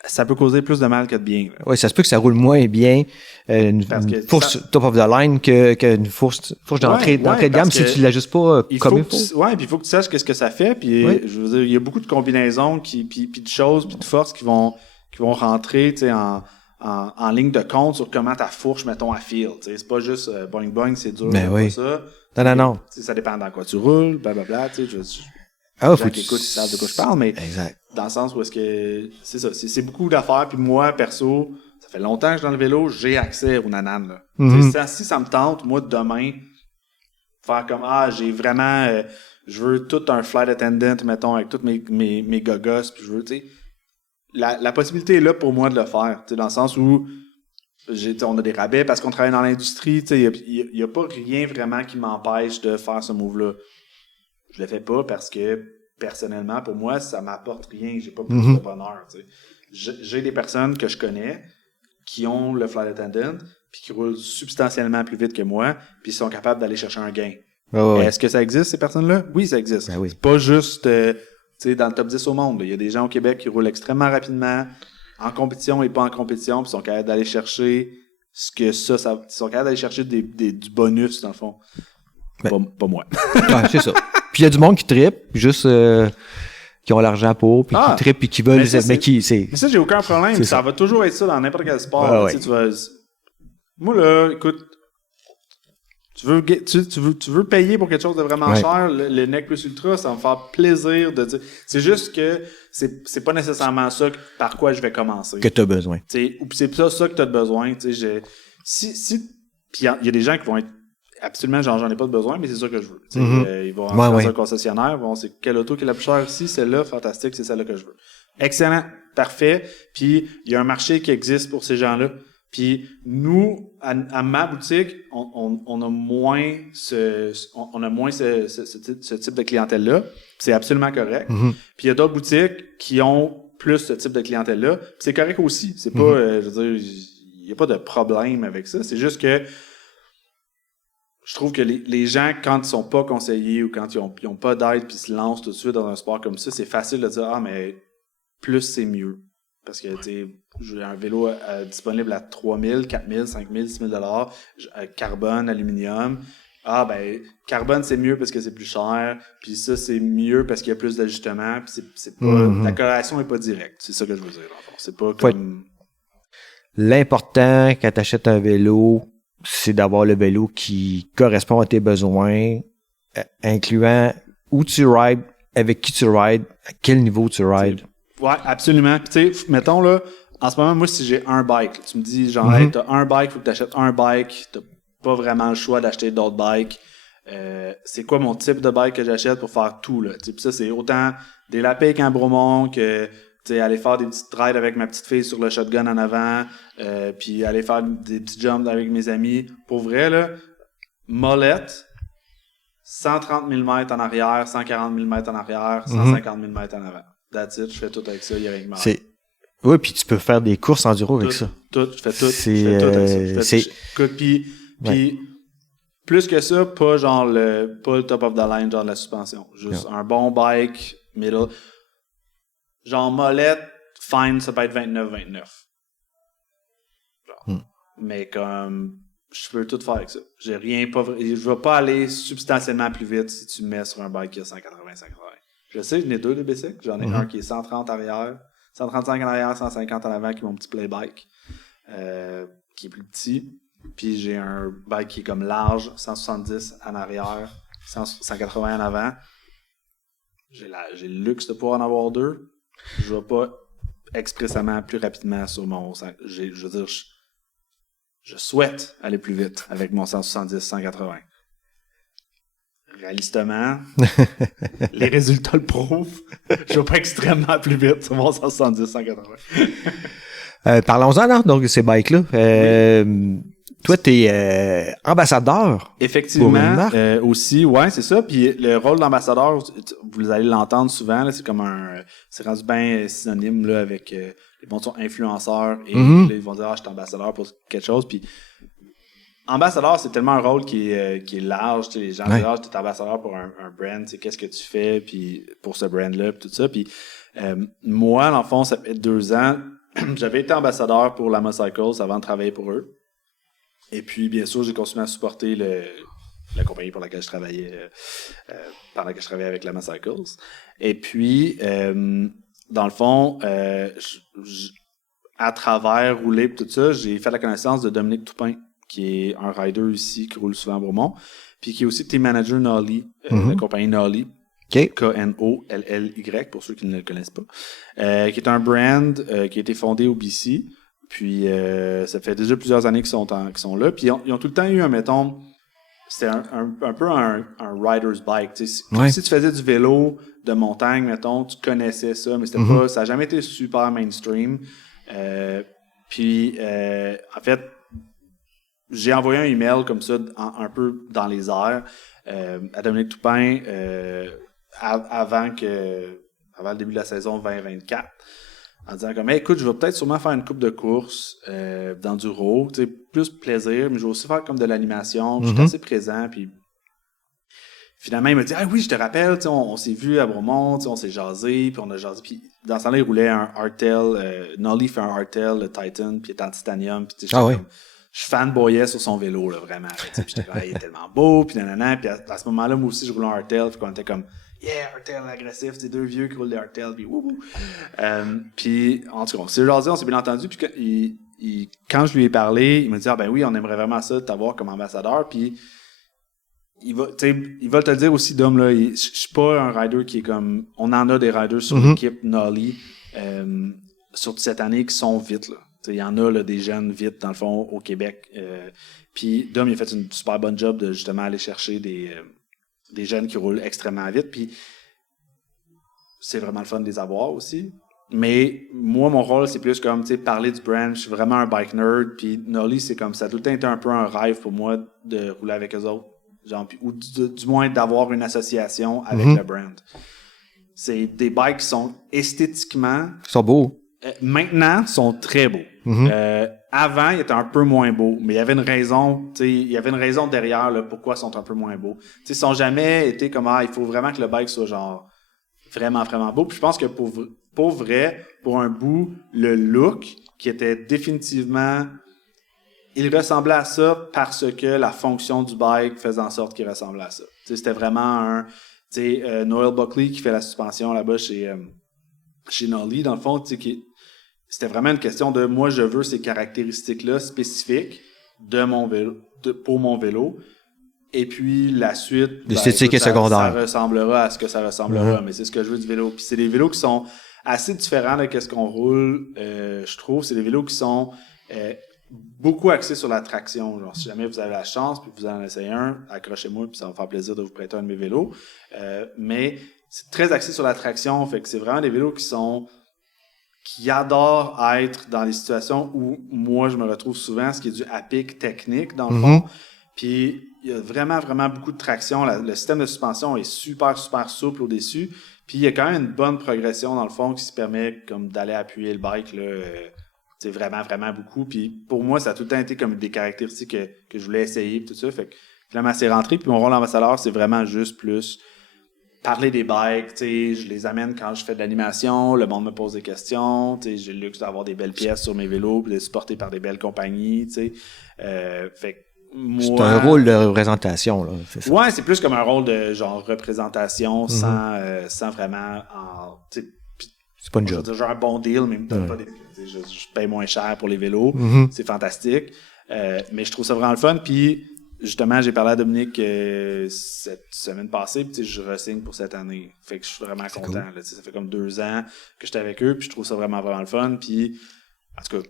ça peut causer plus de mal que de bien. Oui, ça se peut que ça roule moins bien une fourche top of the line qu'une fourche d'entrée de gamme si tu l'ajustes pas comme il faut. Oui, puis il faut que tu saches qu'est-ce que ça fait. Puis je veux dire, il y a beaucoup de combinaisons puis de choses puis de forces qui vont rentrer, tu sais, en ligne de compte sur comment ta fourche, mettons, à feel. C'est pas juste boing boing, c'est dur, c'est pas ça. Non. Ça dépend dans quoi tu roules, blablabla, tu sais, faut que écoute, ils savent de quoi je parle, mais exact. Dans le sens où est-ce que c'est ça, c'est beaucoup d'affaires, puis moi, perso, ça fait longtemps que je suis dans le vélo, j'ai accès aux nananes, là. Mm-hmm. Si ça me tente, moi, demain, faire comme, j'ai vraiment, je veux tout un flight attendant, mettons, avec tous mes gogos, puis je veux, tu sais, la possibilité est là pour moi de le faire, tu sais, dans le sens où on a des rabais parce qu'on travaille dans l'industrie, tu sais, il y a pas rien vraiment qui m'empêche de faire ce move-là. Je le fais pas parce que, personnellement, pour moi, ça m'apporte rien. J'ai pas plus de bonheur, tu sais. J'ai des personnes que je connais qui ont le flight attendant puis qui roulent substantiellement plus vite que moi puis ils sont capables d'aller chercher un gain. Est-ce que ça existe, ces personnes-là? Oui, ça existe. Ben oui. C'est pas juste tu sais, dans le top 10 au monde. Il y a des gens au Québec qui roulent extrêmement rapidement, en compétition et pas en compétition, puis sont capables d'aller chercher ils sont capables d'aller chercher du bonus, dans le fond. Pas moi. C'est ça. Puis il y a du monde qui trippe, juste qui ont l'argent pour, puis qui trippent, puis qui veulent... Mais ça, j'ai aucun problème. Ça va toujours être ça dans n'importe quel sport. Tu moi, là, écoute, tu veux payer pour quelque chose de vraiment cher, le neck plus ultra, ça va me faire plaisir de dire... C'est juste que c'est pas nécessairement ça par quoi je vais commencer. Que t'as besoin. Ou c'est ça que t'as besoin. Puis il y a des gens qui vont être absolument, j'en ai pas de besoin, mais c'est ça que je veux. Ils vont dans un concessionnaire, c'est quelle auto qui est la plus chère ici, celle-là, fantastique, c'est celle-là que je veux. Excellent, parfait. Puis il y a un marché qui existe pour ces gens-là. Puis nous, à ma boutique, on a moins ce type de clientèle-là. C'est absolument correct. Puis il y a d'autres boutiques qui ont plus ce type de clientèle-là. Puis c'est correct aussi. C'est pas, je veux dire, il y a pas de problème avec ça. C'est juste que je trouve que les gens, quand ils sont pas conseillés ou quand ils ont pas d'aide puis ils se lancent tout de suite dans un sport comme ça, c'est facile de dire mais plus c'est mieux. Parce que j'ai un vélo disponible à 3 000, 4 000, 5 000, 6 000 $, carbone, aluminium. Carbone c'est mieux parce que c'est plus cher, puis ça c'est mieux parce qu'il y a plus d'ajustements, puis c'est pas la corrélation est pas directe. C'est ça que je veux dire. C'est pas comme l'important quand tu achètes un vélo, c'est d'avoir le vélo qui correspond à tes besoins, incluant où tu rides, avec qui tu rides, à quel niveau tu rides. Ouais, absolument. Puis tu sais, mettons là, en ce moment, moi, si j'ai un bike, tu me dis genre, hey, t'as un bike, faut que t'achètes un bike, t'as pas vraiment le choix d'acheter d'autres bikes. C'est quoi mon type de bike que j'achète pour faire tout là? Puis ça, c'est autant des Lapéic en Bromont que aller faire des petites rides avec ma petite fille sur le shotgun en avant, puis aller faire des petits jumps avec mes amis. Pour vrai, là, molette, 130 000 mètres en arrière, 140 000 mètres en arrière, 150 000 mètres en avant. That's it, je fais tout avec ça, il y a rien de mal. Oui, puis tu peux faire des courses enduro avec ça. Je fais tout avec ça. Écoute, puis Plus que ça, pas le top of the line, genre de la suspension. Juste un bon bike, middle. Genre molette, fine, ça peut être 29-29. Mais comme, je peux tout faire avec ça. Je vais pas aller substantiellement plus vite si tu me mets sur un bike qui a 180-180. Je sais, j'en ai 2 de bicycles. J'en ai un qui est 130 arrière, 135 en arrière, 150 en avant, qui est mon petit play bike, qui est plus petit. Puis j'ai un bike qui est comme large, 170 en arrière, 180 en avant. J'ai le luxe de pouvoir en avoir 2. Je vais pas expressément plus rapidement sur mon... Je veux dire, je souhaite aller plus vite avec mon 170-180. Réalistement, les résultats le prouvent. Je vais pas extrêmement plus vite sur mon 170-180. Parlons-en alors, donc de ces bikes-là. Toi, t'es ambassadeur. Effectivement, aussi, ouais, c'est ça. Puis le rôle d'ambassadeur, vous allez l'entendre souvent, là, c'est comme c'est rendu bien synonyme là avec les bons sont influenceurs et là, ils vont dire je suis ambassadeur pour quelque chose. Puis ambassadeur, c'est tellement un rôle qui est large. Tu sais, les gens disent tu es ambassadeur pour un brand, tu sais, qu'est-ce que tu fais, puis pour ce brand-là, puis tout ça. Puis moi, dans le fond, ça fait 2 ans, j'avais été ambassadeur pour Lama Cycles avant de travailler pour eux. Et puis, bien sûr, j'ai continué à supporter la compagnie pour laquelle je travaillais, pendant que je travaillais avec Lama Cycles. Et puis, dans le fond, à travers rouler et tout ça, j'ai fait la connaissance de Dominique Toupin, qui est un rider ici, qui roule souvent à Bromont, puis qui est aussi team manager Nolly, la compagnie Nolly. Okay. K-N-O-L-L-Y, pour ceux qui ne le connaissent pas. Qui est un brand qui a été fondé au BC. Puis, ça fait déjà plusieurs années qu'ils sont là. Puis, ils ont tout le temps eu c'était un peu un rider's bike. Tu sais. Si tu faisais du vélo de montagne, mettons, tu connaissais ça, mais c'était pas, ça n'a jamais été super mainstream. Puis, en fait, j'ai envoyé un email comme ça, un peu dans les airs, à Dominique Toupin, avant le début de la saison 2024. En disant comme, hey, écoute, je vais peut-être sûrement faire une coupe de courses d'enduro, tu sais, plus plaisir, mais je vais aussi faire comme de l'animation. Je suis assez présent, puis finalement, il m'a dit, ah oui, je te rappelle, tu sais, on s'est vu à Bromont, tu sais, on s'est jasé, puis on a jasé, puis dans ce temps-là, il roulait un hardtail, Nolly fait un hardtail, le Titan, puis il est en titanium, puis tu sais, je fanboyais sur son vélo, là, vraiment, tu sais, puis j'étais comme, il est tellement beau, puis nanana, puis à ce moment-là, moi aussi, je roulais un hardtail, puis on était comme, yeah, hardtail agressif, c'est 2 vieux qui roulent des hardtails, puis wouhou. Puis, en tout cas, on s'est jasé, on s'est bien entendu, puis quand je lui ai parlé, il m'a dit, ah ben oui, on aimerait vraiment ça, t'avoir comme ambassadeur, puis il va te le dire aussi, Dom, là, je suis pas un rider qui est comme, on en a des riders sur l'équipe Nolly, surtout cette année, qui sont vite, là. Il y en a là, des jeunes vite, dans le fond, au Québec. Puis Dom, il a fait une super bonne job de justement aller chercher des jeunes qui roulent extrêmement vite. Puis c'est vraiment le fun de les avoir aussi. Mais moi, mon rôle, c'est plus comme parler du brand. Je suis vraiment un bike nerd. Puis Nolly, c'est comme ça a tout le temps été un peu un rêve pour moi de rouler avec eux autres. Genre, ou du moins d'avoir une association avec le brand. C'est des bikes qui sont esthétiquement... Ils sont beaux. Maintenant, sont très beaux. Avant, ils étaient un peu moins beaux, mais il y avait une raison, derrière là, pourquoi ils sont un peu moins beaux. Ils n'ont jamais été comme il faut vraiment que le bike soit genre vraiment, vraiment beau. Puis je pense que pour vrai, pour un bout, le look qui était définitivement, il ressemblait à ça parce que la fonction du bike faisait en sorte qu'il ressemblait à ça. C'était vraiment Noel Buckley qui fait la suspension là-bas chez Nolly, dans le fond, c'était vraiment une question de moi, je veux ces caractéristiques-là spécifiques de mon vélo, pour mon vélo. Et puis la suite, l'esthétique est secondaire. Ça ressemblera à ce que ça ressemblera, mais c'est ce que je veux du vélo. Puis c'est des vélos qui sont assez différents de ce qu'on roule, je trouve. C'est des vélos qui sont beaucoup axés sur la traction. Genre, si jamais vous avez la chance, puis vous en essayez un, accrochez-moi, puis ça va me faire plaisir de vous prêter un de mes vélos. Mais c'est très axé sur la traction, fait que c'est vraiment des vélos qui adorent être dans les situations où moi je me retrouve souvent, ce qui est du haptic technique dans le fond. Puis il y a vraiment, vraiment beaucoup de traction. Le système de suspension est super, super souple au-dessus. Puis il y a quand même une bonne progression dans le fond qui se permet comme d'aller appuyer le bike là, vraiment, vraiment beaucoup. Puis pour moi, ça a tout le temps été comme des caractéristiques que je voulais essayer tout ça. Fait que Finalement, c'est rentré. Puis mon rôle d'ambassadeur, c'est vraiment juste plus parler des bikes. Tu sais, je les amène quand je fais de l'animation. Le monde me pose des questions. Tu sais, j'ai le luxe d'avoir des belles pièces sur mes vélos puis de les supporter par des belles compagnies. Tu sais. Fait que moi, c'est un rôle de représentation, là. C'est ça. Ouais, c'est plus comme un rôle de genre représentation sans vraiment tu sais, C'est pas une je veux job. dire, genre un bon deal, mais me donne pas des. Je paye moins cher pour les vélos. C'est fantastique. Mais je trouve ça vraiment le fun. Puis, justement, j'ai parlé à Dominique cette semaine passée. Puis, je re-signe pour cette année. Fait que je suis vraiment content. Là, ça fait comme 2 ans que j'étais avec eux. Puis, je trouve ça vraiment, vraiment le fun. Puis, en tout cas,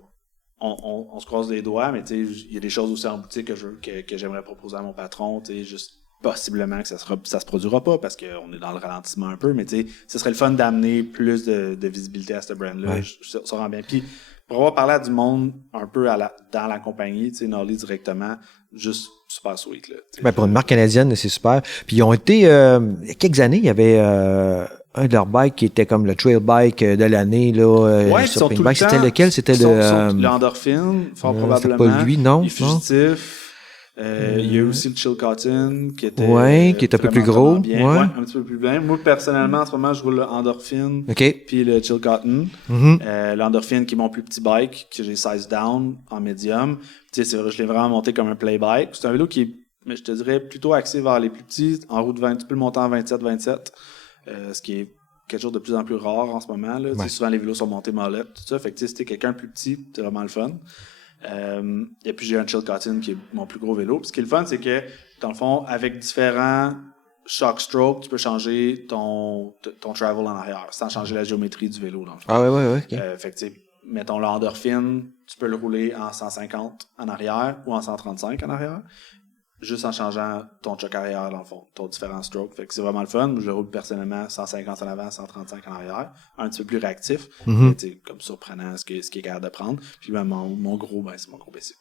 on se croise les doigts. Mais, il y a des choses aussi en boutique que j'aimerais proposer à mon patron. Juste possiblement que ça se produira pas parce qu'on est dans le ralentissement un peu, mais tu sais, ce serait le fun d'amener plus de visibilité à ce brand-là. Ouais. Ça rend bien. Puis, pour avoir parlé à du monde un peu dans la compagnie, tu sais, Norley directement, juste super sweet, là. Ben, pour une marque canadienne, c'est super. Puis ils ont été, il y a quelques années, il y avait un de leurs bikes qui était comme le trail bike de l'année, là. Ouais, sur tout Pinkbike. C'était lequel? C'était le Endorphin, fort probablement. C'était pas lui, non? Les fugitifs. Il y a aussi le Chill Cotton qui était qui est un peu plus gros. Bien. Ouais, un petit peu plus bien. Moi, personnellement, en ce moment, je roule le Endorphin puis le Chill Cotton. L'Endorphin qui est mon plus petit bike, que j'ai size down en médium. Tu sais, c'est vrai, je l'ai vraiment monté comme un play bike. C'est un vélo qui est, mais je te dirais, plutôt axé vers les plus petits. En route 20, tu peux le monter en 27-27, ce qui est quelque chose de plus en plus rare en ce moment. Là. Ouais. Souvent, les vélos sont montés molettes, tout ça. Fait que si t'es quelqu'un de plus petit, c'est vraiment le fun. Et puis j'ai un Chill Cotton qui est mon plus gros vélo. Puis ce qui est le fun, c'est que, dans le fond, avec différents shock strokes, tu peux changer ton travel en arrière, sans changer la géométrie du vélo, dans le fond. Ah ouais. Okay. Fait que, tu sais, mettons l'Endorphin, tu peux le rouler en 150 en arrière ou en 135 en arrière, juste en changeant ton choc arrière, dans le fond, ton différent stroke. Fait que c'est vraiment le fun. Je le roule personnellement 150 en avant, 135 en arrière. Un petit peu plus réactif. Mais, comme surprenant ce qui est capable de prendre. Puis ben, mon gros, c'est mon gros bicycle.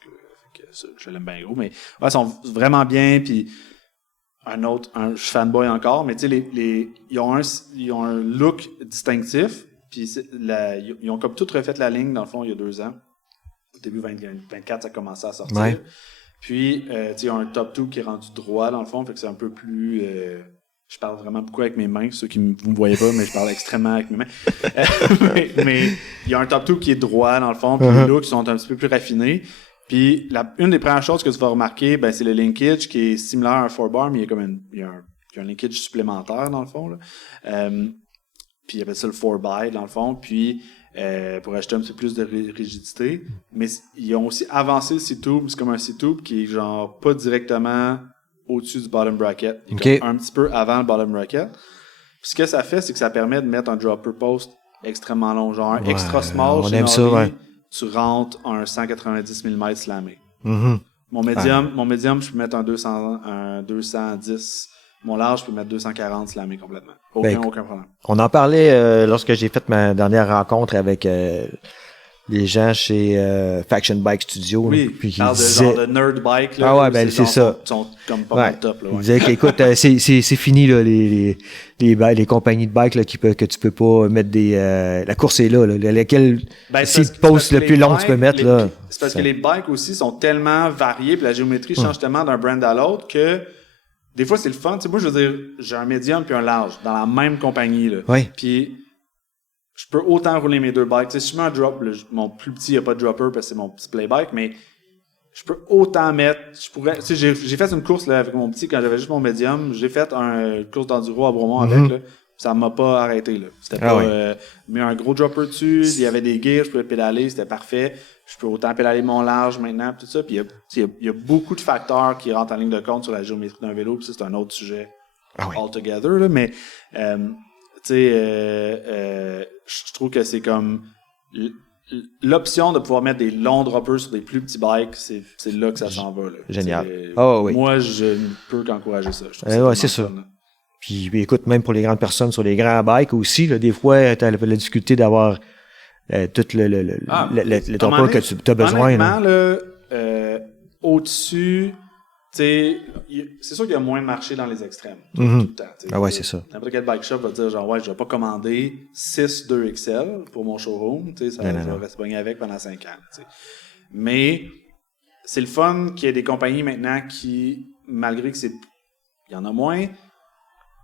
Fait que ça, je l'aime bien gros. Mais ouais, ils sont vraiment bien. Puis je suis fanboy encore, mais tu sais, ils ont un look distinctif. Puis ils ont comme tout refait la ligne, dans le fond, il y a 2 ans. Au début 2024, ça a commencé à sortir. Ouais. Puis, il y a un top 2 qui est rendu droit, dans le fond, fait que c'est un peu plus... je parle vraiment beaucoup avec mes mains, ceux qui vous me voyez pas, mais je parle extrêmement avec mes mains. mais il y a un top 2 qui est droit, dans le fond, puis les looks sont un petit peu plus raffinés. Puis, une des premières choses que tu vas remarquer, ben, c'est le linkage qui est similaire à un 4-bar, mais il y a un linkage supplémentaire, dans le fond, là. Puis, il appelle ça le 4-by, dans le fond. Puis... pour acheter un petit peu plus de rigidité. Mais ils ont aussi avancé le C-Tube. C'est comme un C-Tube qui est genre pas directement au-dessus du bottom bracket. Il est comme un petit peu avant le bottom bracket. Puis ce que ça fait, c'est que ça permet de mettre un dropper post extrêmement long. Genre un extra small. On aime ça, ouais. Tu rentres un 190 mm slamé. Mon médium, je peux mettre un 210. Mon large, je peux mettre 240 slamé complètement. Aucun problème. On en parlait lorsque j'ai fait ma dernière rencontre avec les gens chez Faction Bike Studio. Oui, puis ils disaient... genre de nerd bike. Là, ah ouais, ben c'est ça. Ils sont comme pas mal top. Là, ouais. Ils disaient qu'écoute, c'est fini là, les compagnies de bike là, que tu peux pas mettre la course est là. Laquelle si tu poses le plus long que tu peux mettre là. C'est parce que les bikes aussi sont tellement variés, puis la géométrie change tellement d'un brand à l'autre que des fois c'est le fun. Tu sais, moi je veux dire, j'ai un médium puis un large dans la même compagnie là. Oui. Puis je peux autant rouler mes 2 bikes. Tu sais, si je mets un drop, mon plus petit, il n'y a pas de dropper parce que c'est mon petit play bike, mais je peux autant mettre. Tu sais, j'ai fait une course là, avec mon petit quand j'avais juste mon médium. J'ai fait une course d'enduro à Bromont avec. Là, ça m'a pas arrêté. Là. C'était pas. Mais un gros dropper dessus, il y avait des gears, je pouvais pédaler, c'était parfait. Je peux autant pédaler mon large maintenant, tout ça. Puis il y a beaucoup de facteurs qui rentrent en ligne de compte sur la géométrie d'un vélo. Puis ça, c'est un autre sujet altogether. Là, mais tu sais, je trouve que c'est comme l'option de pouvoir mettre des longs droppers sur des plus petits bikes, c'est là que ça s'en va. Là. Génial. Oui. Moi, je ne peux qu'encourager ça. C'est ça. Puis écoute, même pour les grandes personnes sur les grands bikes aussi, là, des fois, tu as la difficulté d'avoir tout le dropper que tu as besoin. Honnêtement, là, au-dessus... T'sais, c'est sûr qu'il y a moins de marché dans les extrêmes tout le temps. Ah ouais, c'est ça. N'importe quel bike shop va dire genre je vais pas commander 6 2XL pour mon showroom, je vais rester pogné avec pendant 5 ans. T'sais. Mais c'est le fun qu'il y ait des compagnies maintenant qui malgré que il y en a moins,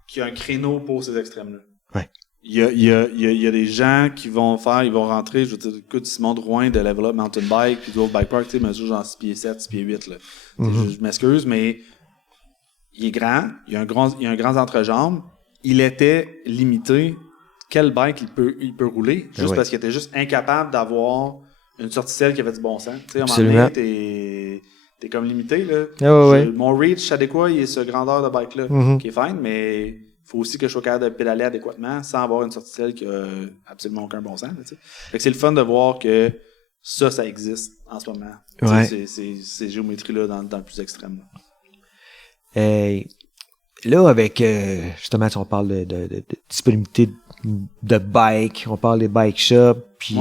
qu'il y a un créneau pour ces extrêmes-là. Ouais. Il y a des gens ils vont rentrer, je veux dire, écoute, Simon Drouin de Level Up Mountain Bike, puis de Wolf Bike Park, tu sais, mesure genre 6 pieds 7, 6 pieds 8, là. Je m'excuse, mais il est grand, il a un grand entrejambe, il était limité. Quel bike il peut rouler, juste parce qu'il était juste incapable d'avoir une sortie-selle qui avait du bon sens. Tu sais, à un moment donné, t'es comme limité, là. Mon reach adéquat, il est ce grandeur de bike-là, qui est fine, mais faut aussi que je sois capable de pédaler adéquatement sans avoir une sortie-selle qui a absolument aucun bon sens. Là, fait que c'est le fun de voir que ça existe en ce moment. Ouais. Ces géométries-là dans le plus extrême. Là, avec justement, si on parle de disponibilité de bike, on parle des bike shops, puis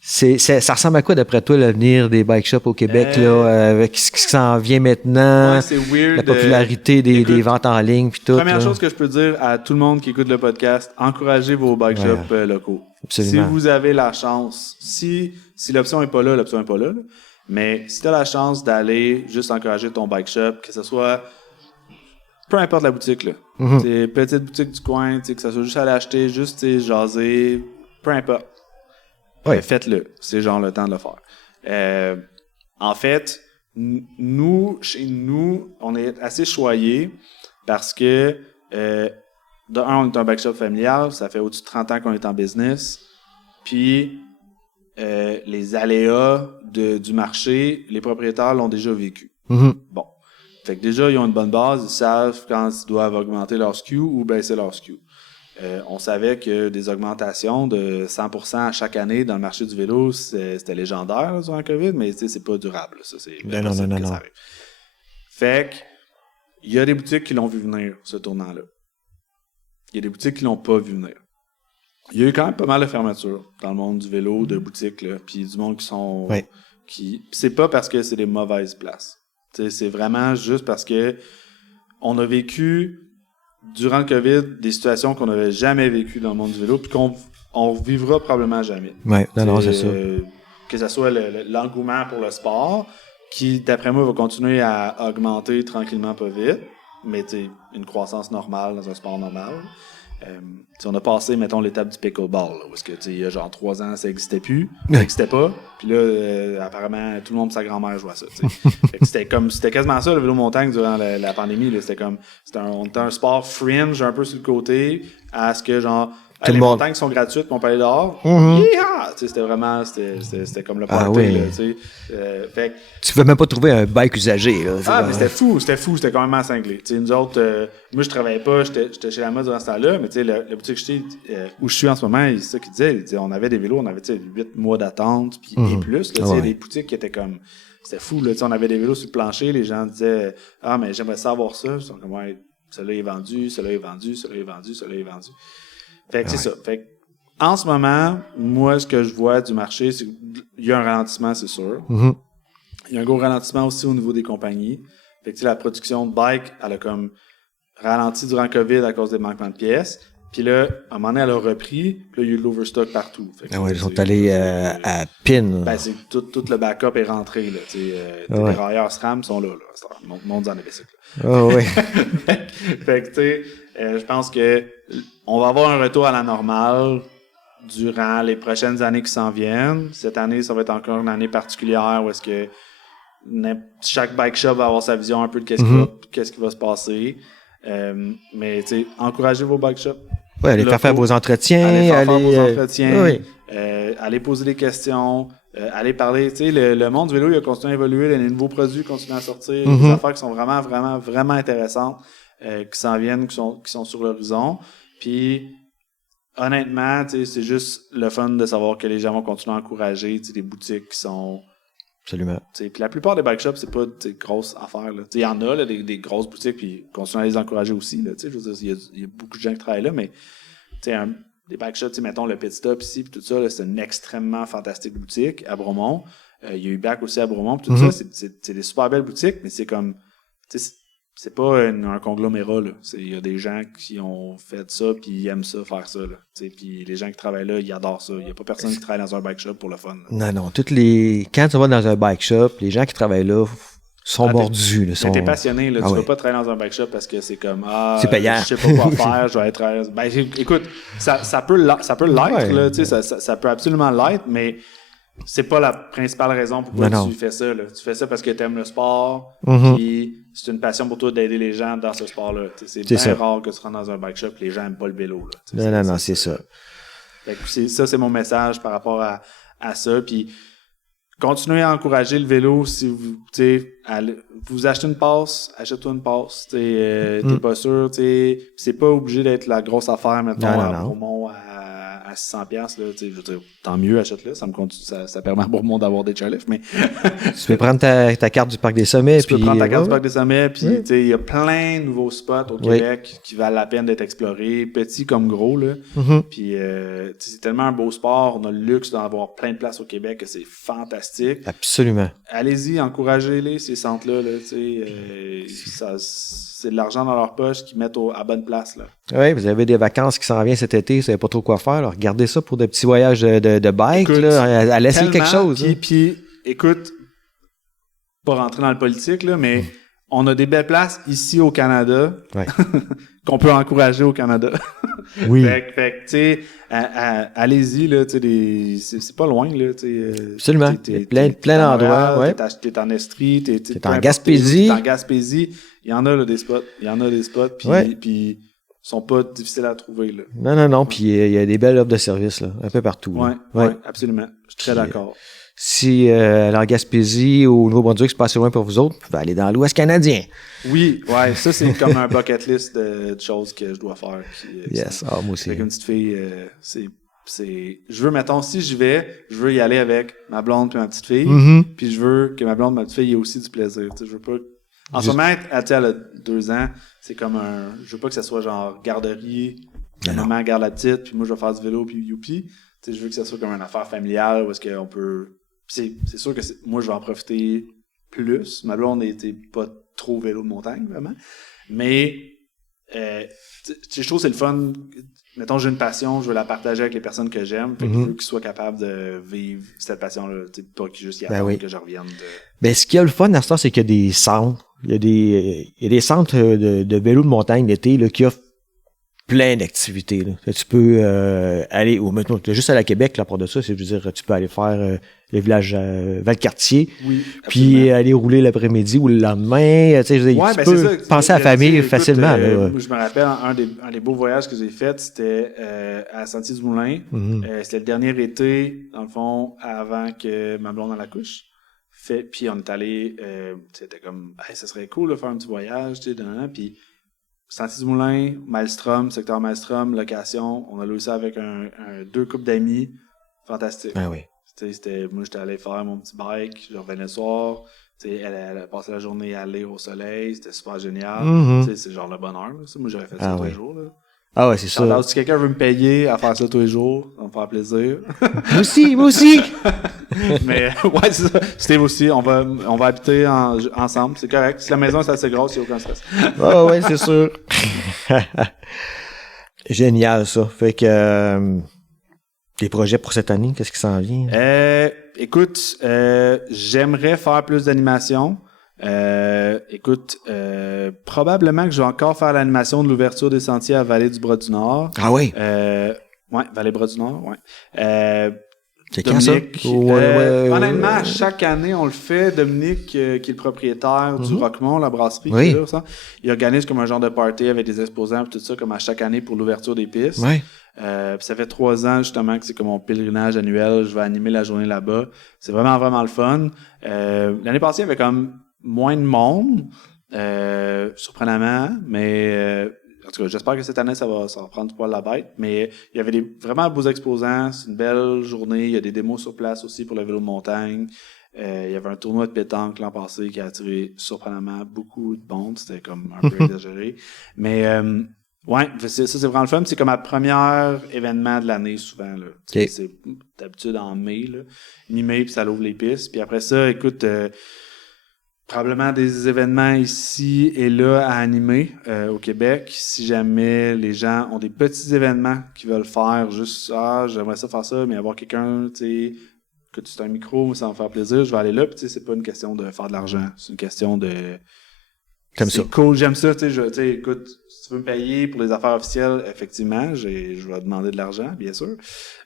ça ressemble à quoi d'après toi l'avenir des bike shops au Québec là, avec ce qui s'en vient maintenant, c'est weird, la popularité des ventes en ligne puis tout. Première chose que je peux dire à tout le monde qui écoute le podcast, encouragez vos bike shops locaux. Absolument. Si vous avez la chance, si l'option est pas là, l'option est pas là. Mais si tu as la chance d'aller juste encourager ton bike shop, que ce soit peu importe la boutique, là. C'est petite boutique du coin, que ça soit juste aller acheter, juste jaser, peu importe. Faites-le. C'est genre le temps de le faire. En fait, chez nous, on est assez choyés parce que de un, on est un bike shop familial, ça fait au-dessus de 30 ans qu'on est en business. Puis les aléas du marché, les propriétaires l'ont déjà vécu. Bon. Fait que déjà, ils ont une bonne base, ils savent quand ils doivent augmenter leur SKU ou baisser leur SKU. On savait que des augmentations de 100% à chaque année dans le marché du vélo, c'était légendaire là, durant le COVID, mais c'est pas durable. Ça, c'est non. Ça arrive. Fait que il y a des boutiques qui l'ont vu venir, ce tournant-là. Il y a des boutiques qui l'ont pas vu venir. Il y a eu quand même pas mal de fermetures dans le monde du vélo, de boutiques, là, puis du monde qui sont... c'est pas parce que c'est des mauvaises places. T'sais, c'est vraiment juste parce que on a vécu, durant le COVID, des situations qu'on n'avait jamais vécues dans le monde du vélo, puis qu'on vivra probablement jamais. Ouais, non, c'est ça. Que ce soit l'engouement pour le sport, qui, d'après moi, va continuer à augmenter tranquillement, pas vite, mais une croissance normale dans un sport normal. On a passé, mettons, l'étape du pickleball, là, où est-ce que, il y a genre 3 ans, ça n'existait plus, ça n'existait pas, puis là, apparemment, tout le monde, sa grand-mère jouait à ça, fait que c'était quasiment ça, le vélo montagne, durant la pandémie, là, on était un sport fringe, un peu sur le côté, à ce que, genre, les montagnes sont gratuites, puis on peut aller dehors. C'était vraiment, c'était comme le party, là, fait que, tu pouvais même pas trouver un bike usagé, là. Mais c'était fou, c'était quand même cinglé. Nous autres, moi, je travaillais pas, j'étais chez Lama durant ce temps-là, mais la boutique où je suis en ce moment, c'est ça qu'il disait, on avait des vélos, on avait, 8 mois d'attente, puis et plus, là, des boutiques qui étaient comme, c'était fou, là, on avait des vélos sur le plancher, les gens disaient, mais j'aimerais savoir ça, ils sont comme, celui-là est vendu, celui-là est vendu, celui-là est vendu, celui-là est vendu. Fait que c'est ça. Fait que, en ce moment, moi, ce que je vois du marché, c'est qu'il y a un ralentissement, c'est sûr. Il y a un gros ralentissement aussi au niveau des compagnies. Fait que, la production de bike, elle a comme ralenti durant le COVID à cause des manquements de pièces. Puis là, à un moment donné, elle a repris. Puis là, il y a eu de l'overstock partout. Fait que, ils sont allés à pin. C'est tout le backup est rentré. Là, les railleurs SRAM sont là. Monte dans les bicycles. Fait que, tu sais, je pense que on va avoir un retour à la normale durant les prochaines années qui s'en viennent. Cette année, ça va être encore une année particulière où est-ce que chaque bike shop va avoir sa vision un peu de qu'est-ce qui va se passer. Mais, tu sais, encouragez vos bike shops. Allez faire vos entretiens. Allez poser des questions. Allez parler. Tu sais, le monde du vélo, il a continué à évoluer. Les nouveaux produits continuent à sortir. Des affaires qui sont vraiment, vraiment, vraiment intéressantes, qui s'en viennent, qui sont sur l'horizon. Puis, honnêtement, c'est juste le fun de savoir que les gens vont continuer à encourager des boutiques qui sont... Absolument. Puis la plupart des bike shops, c'est pas des grosses affaires. Il y en a, là, des grosses boutiques, puis continuer à les encourager aussi. Là, je veux dire, il y a beaucoup de gens qui travaillent là, mais des bike shops, mettons le Pit Stop ici, puis tout ça, là, c'est une extrêmement fantastique boutique à Bromont. Il y a eu Back aussi à Bromont, puis tout ça, c'est des super belles boutiques, mais c'est comme... C'est pas un conglomérat, là. Il y a des gens qui ont fait ça, puis ils aiment ça, faire ça, là. Puis les gens qui travaillent là, ils adorent ça. Il y a pas personne qui travaille dans un bike shop pour le fun, là. Non. Quand tu vas dans un bike shop, les gens qui travaillent là, sont mordus. Là, t'es passionné, là, tu ouais. vas pas travailler dans un bike shop parce que c'est comme c'est payant. Je sais pas quoi faire, je vais être ben écoute, ça peut l'être Ouais. là, tu sais, ça peut absolument l'être, mais c'est pas la principale raison pourquoi tu fais ça, là. Tu fais ça parce que t'aimes le sport, puis c'est une passion pour toi d'aider les gens dans ce sport-là. C'est bien rare que tu rentres dans un bike shop et les gens aiment pas le vélo, là. Non, c'est ça. Fait que c'est mon message par rapport à ça, puis continuez à encourager le vélo si vous achetez une passe, achète-toi une passe. T'es pas sûr, c'est pas obligé d'être la grosse affaire, mettons, à Bourmont à 600$, là, je veux dire, tant mieux, achète-le, ça permet à Bourmont d'avoir des chairlifts, mais... Tu peux prendre ta carte du Parc des Sommets, tu peux prendre ta carte du Parc des Sommets, puis il y a plein de nouveaux spots au Québec qui valent la peine d'être explorés, petits comme gros, là. Puis c'est tellement un beau sport, on a le luxe d'en avoir plein de places au Québec, que c'est fantastique. Absolument. Allez-y, encouragez-les, ces centres-là, là, c'est de l'argent dans leur poche qu'ils mettent à bonne place, là. Oui, vous avez des vacances qui s'en viennent cet été, vous savez pas trop quoi faire, alors regardez ça pour des petits voyages de bike, écoute, là, allez essayer quelque chose. Puis, écoute, pas rentrer dans le politique, là, mais on a des belles places ici au Canada qu'on peut encourager au Canada. Oui. Fait que, tu sais, allez-y, là, tu sais, c'est pas loin, là, tu sais. Absolument. Plein d'endroits, ouais. T'es en Estrie, t'es en Gaspésie. T'es en Gaspésie. Il y en a, là, des spots. Puis ils sont pas difficiles à trouver, là. Non. Puis il y a des belles offres de services, là, un peu partout. Ouais, absolument. Je suis très d'accord. Si en Gaspésie ou au Nouveau-Brunswick, c'est pas assez loin pour vous autres, vous pouvez aller dans l'Ouest canadien. Oui, ouais, ça, c'est comme un bucket list de choses que je dois faire. Yes, moi aussi. Avec une petite fille, je veux, mettons, si j'y vais, je veux y aller avec ma blonde et ma petite fille, puis je veux que ma blonde et ma petite fille aient aussi du plaisir. Je veux pas... En ce moment, elle a 2 ans, c'est comme je veux pas que ça soit genre garderie, maman garde la petite, puis moi je vais faire du vélo, puis youpi. Je veux que ça soit comme une affaire familiale, où est-ce qu'on peut... C'est sûr que moi je vais en profiter plus. Ma blonde n'était pas trop vélo de montagne, vraiment. Mais je trouve que c'est le fun. Mettons, j'ai une passion, je veux la partager avec les personnes que j'aime. Fait que je veux qu'ils soient capables de vivre cette passion-là. Pas qu'ils juste y attendent que je revienne. Ce qu'il y a le fun à ce temps, c'est qu'il y a des centres. Il y a des centres de vélo de montagne d'été là, qui offrent plein d'activités. Là. Tu peux aller maintenant juste à la Québec, là, pour de ça, c'est, je veux dire, tu peux aller faire le village Valcartier, puis aller rouler l'après-midi ou le lendemain. Tu sais, tu peux penser à la famille facilement. Je me rappelle, un des beaux voyages que j'ai fait, c'était à Sentier-du-Moulin. C'était le dernier été, dans le fond, avant que ma blonde en accouche. Puis on est allé, c'était comme, ça serait cool de faire un petit voyage, tu sais, puis Sentier-du-Moulin, Maelstrom, secteur Maelstrom, location. On a loué ça avec 2 couples d'amis. Fantastique. Ah oui. Moi, j'étais allé faire mon petit bike. Je revenais le soir. Elle a passé la journée à lire au soleil. C'était super génial. C'est genre le bonheur. Là. Moi, j'aurais fait ça tous les jours. Là. Ah ouais, c'est ça. Alors, si quelqu'un veut me payer à faire ça tous les jours, ça va me faire plaisir. Moi aussi. Mais ouais, c'est ça. Steve aussi, on va habiter ensemble. C'est correct. Si la maison est assez grosse, il n'y a aucun stress. Ah ouais, c'est sûr. Génial, ça. Fait que des projets pour cette année, qu'est-ce qui s'en vient? Écoute, j'aimerais faire plus d'animation. Probablement que je vais encore faire l'animation de l'ouverture des sentiers à Vallée-du-Bras-du-Nord. Ah oui? Ouais, Vallée-Bras-du-Nord, ouais. C'est quand ça? Honnêtement, chaque année, on le fait. Dominique, qui est le propriétaire du Roquemont, la brasserie, il organise comme un genre de party avec des exposants et tout ça, comme à chaque année pour l'ouverture des pistes. Oui. Ça fait 3 ans, justement, que c'est comme mon pèlerinage annuel. Je vais animer la journée là-bas. C'est vraiment, vraiment le fun. L'année passée, il y avait comme moins de monde, surprenamment, mais en tout cas, j'espère que cette année, ça va prendre du poil à la bête. Mais il y avait des vraiment beaux exposants. C'est une belle journée. Il y a des démos sur place aussi pour le vélo de montagne. Il y avait un tournoi de pétanque l'an passé qui a attiré surprenamment beaucoup de monde. C'était comme un peu exagéré. Mais ouais, ça c'est vraiment le fun. C'est comme ma première événement de l'année souvent. Là. Okay. C'est d'habitude en mai, là. Mi-mai, puis ça l'ouvre les pistes. Puis après ça, écoute... probablement des événements ici et là à animer au Québec. Si jamais les gens ont des petits événements qu'ils veulent faire, juste j'aimerais ça faire ça, mais avoir quelqu'un, tu sais, écoute, c'est un micro, ça va me faire plaisir, je vais aller là. Puis, tu sais, c'est pas une question de faire de l'argent. C'est une question de... Comme ça. C'est cool, j'aime ça. Tu sais, écoute, si tu veux me payer pour les affaires officielles, effectivement, je vais demander de l'argent, bien sûr.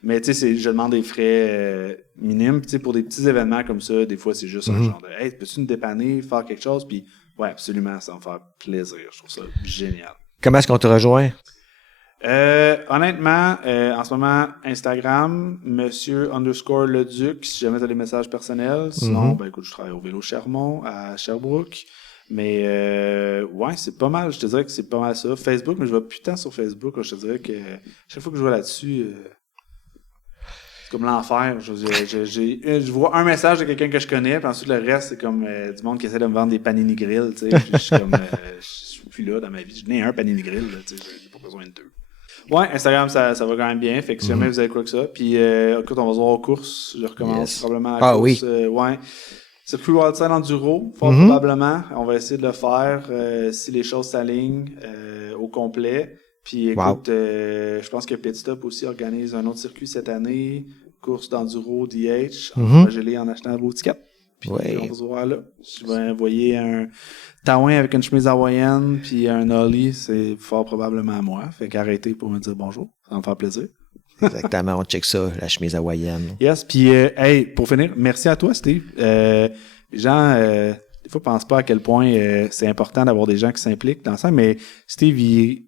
Mais, tu sais, je demande des frais minimes. Tu sais, pour des petits événements comme ça, des fois, c'est juste un genre de « Hey, peux-tu nous dépanner, faire quelque chose? » Puis, ouais, absolument, ça va me faire plaisir. Je trouve ça génial. Comment est-ce qu'on te rejoint? Honnêtement, en ce moment, Instagram, monsieur_leduc, si jamais tu as des messages personnels. Sinon, ben écoute, je travaille au Vélo Chermont, à Sherbrooke. Mais ouais, c'est pas mal. Je te dirais que c'est pas mal ça. Facebook, mais je vais plus tant sur Facebook. Là, je te dirais que chaque fois que je vais là-dessus, c'est comme l'enfer. Je vois un message de quelqu'un que je connais, puis ensuite le reste, c'est comme du monde qui essaie de me vendre des panini grill. Tu sais, je suis comme, je suis plus là dans ma vie. Je n'ai un panini grill. Tu sais, j'ai pas besoin de deux. Ouais, Instagram, ça va quand même bien. Fait que si jamais vous avez quoi que ça. Puis, écoute, on va se voir aux courses. Je recommence probablement à la course. Oui. Ouais. Circuit Wildside Enduro, fort probablement. On va essayer de le faire si les choses s'alignent au complet. Puis écoute, je pense que Pit Stop aussi organise un autre circuit cette année. Course d'enduro DH. On va geler en achetant vos tickets. Puis on va se voir là. Je vais envoyer un taouin avec une chemise hawaïenne puis un ollie, c'est fort probablement moi. Fait qu'arrêtez pour me dire bonjour. Ça va me faire plaisir. Exactement, on check ça, la chemise hawaïenne. Yes, puis hey, pour finir, merci à toi, Steve. Les gens, des fois, pensent pas à quel point c'est important d'avoir des gens qui s'impliquent dans ça, mais Steve,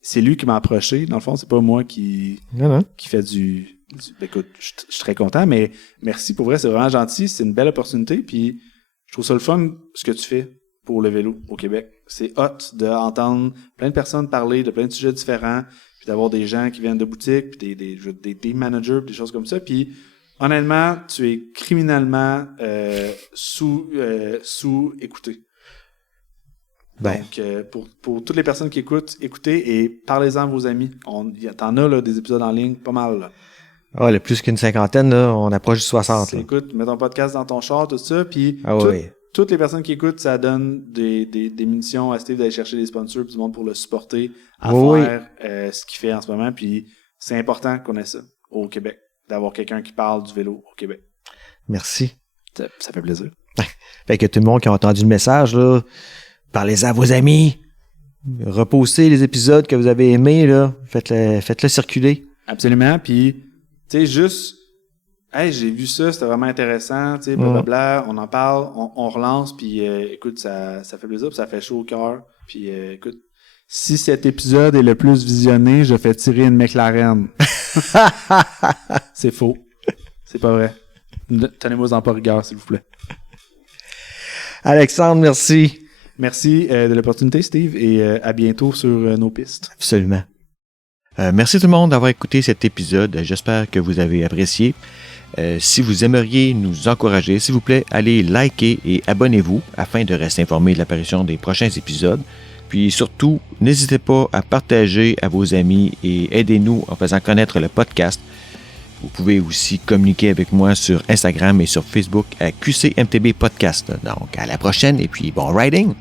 c'est lui qui m'a approché. Dans le fond, c'est pas moi qui fait du écoute, je suis très content, mais merci pour vrai, c'est vraiment gentil, c'est une belle opportunité, puis je trouve ça le fun, ce que tu fais pour le vélo au Québec. C'est hot d'entendre plein de personnes parler de plein de sujets différents, puis d'avoir des gens qui viennent de boutiques, puis des team managers, puis des choses comme ça. Puis, honnêtement, tu es criminellement sous-écouté. Donc, pour toutes les personnes qui écoutent, écoutez et parlez-en à vos amis. T'en as là, des épisodes en ligne, pas mal. Là. Ah, le plus qu'une cinquantaine, là, on approche du 60. Là. Écoute, mets ton podcast dans ton char, tout ça, puis toutes les personnes qui écoutent, ça donne des munitions à Steve d'aller chercher des sponsors, puis du monde pour le supporter, à faire ce qu'il fait en ce moment. Puis c'est important qu'on ait ça au Québec, d'avoir quelqu'un qui parle du vélo au Québec. Merci. Ça fait plaisir. Fait que tout le monde qui a entendu le message, là, parlez-en à vos amis. Repostez les épisodes que vous avez aimés, là. Faites-le circuler. Absolument. Puis, tu sais, juste, hey, j'ai vu ça, c'était vraiment intéressant, tu sais, blablabla, on en parle, on relance, puis écoute, ça fait plaisir, puis ça fait chaud au cœur. Puis écoute, si cet épisode est le plus visionné, je fais tirer une McLaren. C'est faux. C'est pas vrai. Tenez-moi-en pas rigueur, s'il vous plaît. Alexandre, merci. Merci de l'opportunité, Steve, et à bientôt sur nos pistes. Absolument. Merci tout le monde d'avoir écouté cet épisode. J'espère que vous avez apprécié. Si vous aimeriez nous encourager, s'il vous plaît, allez liker et abonnez-vous afin de rester informé de l'apparition des prochains épisodes. Puis surtout, n'hésitez pas à partager à vos amis et aidez-nous en faisant connaître le podcast. Vous pouvez aussi communiquer avec moi sur Instagram et sur Facebook à QCMTB Podcast. Donc, à la prochaine et puis bon riding!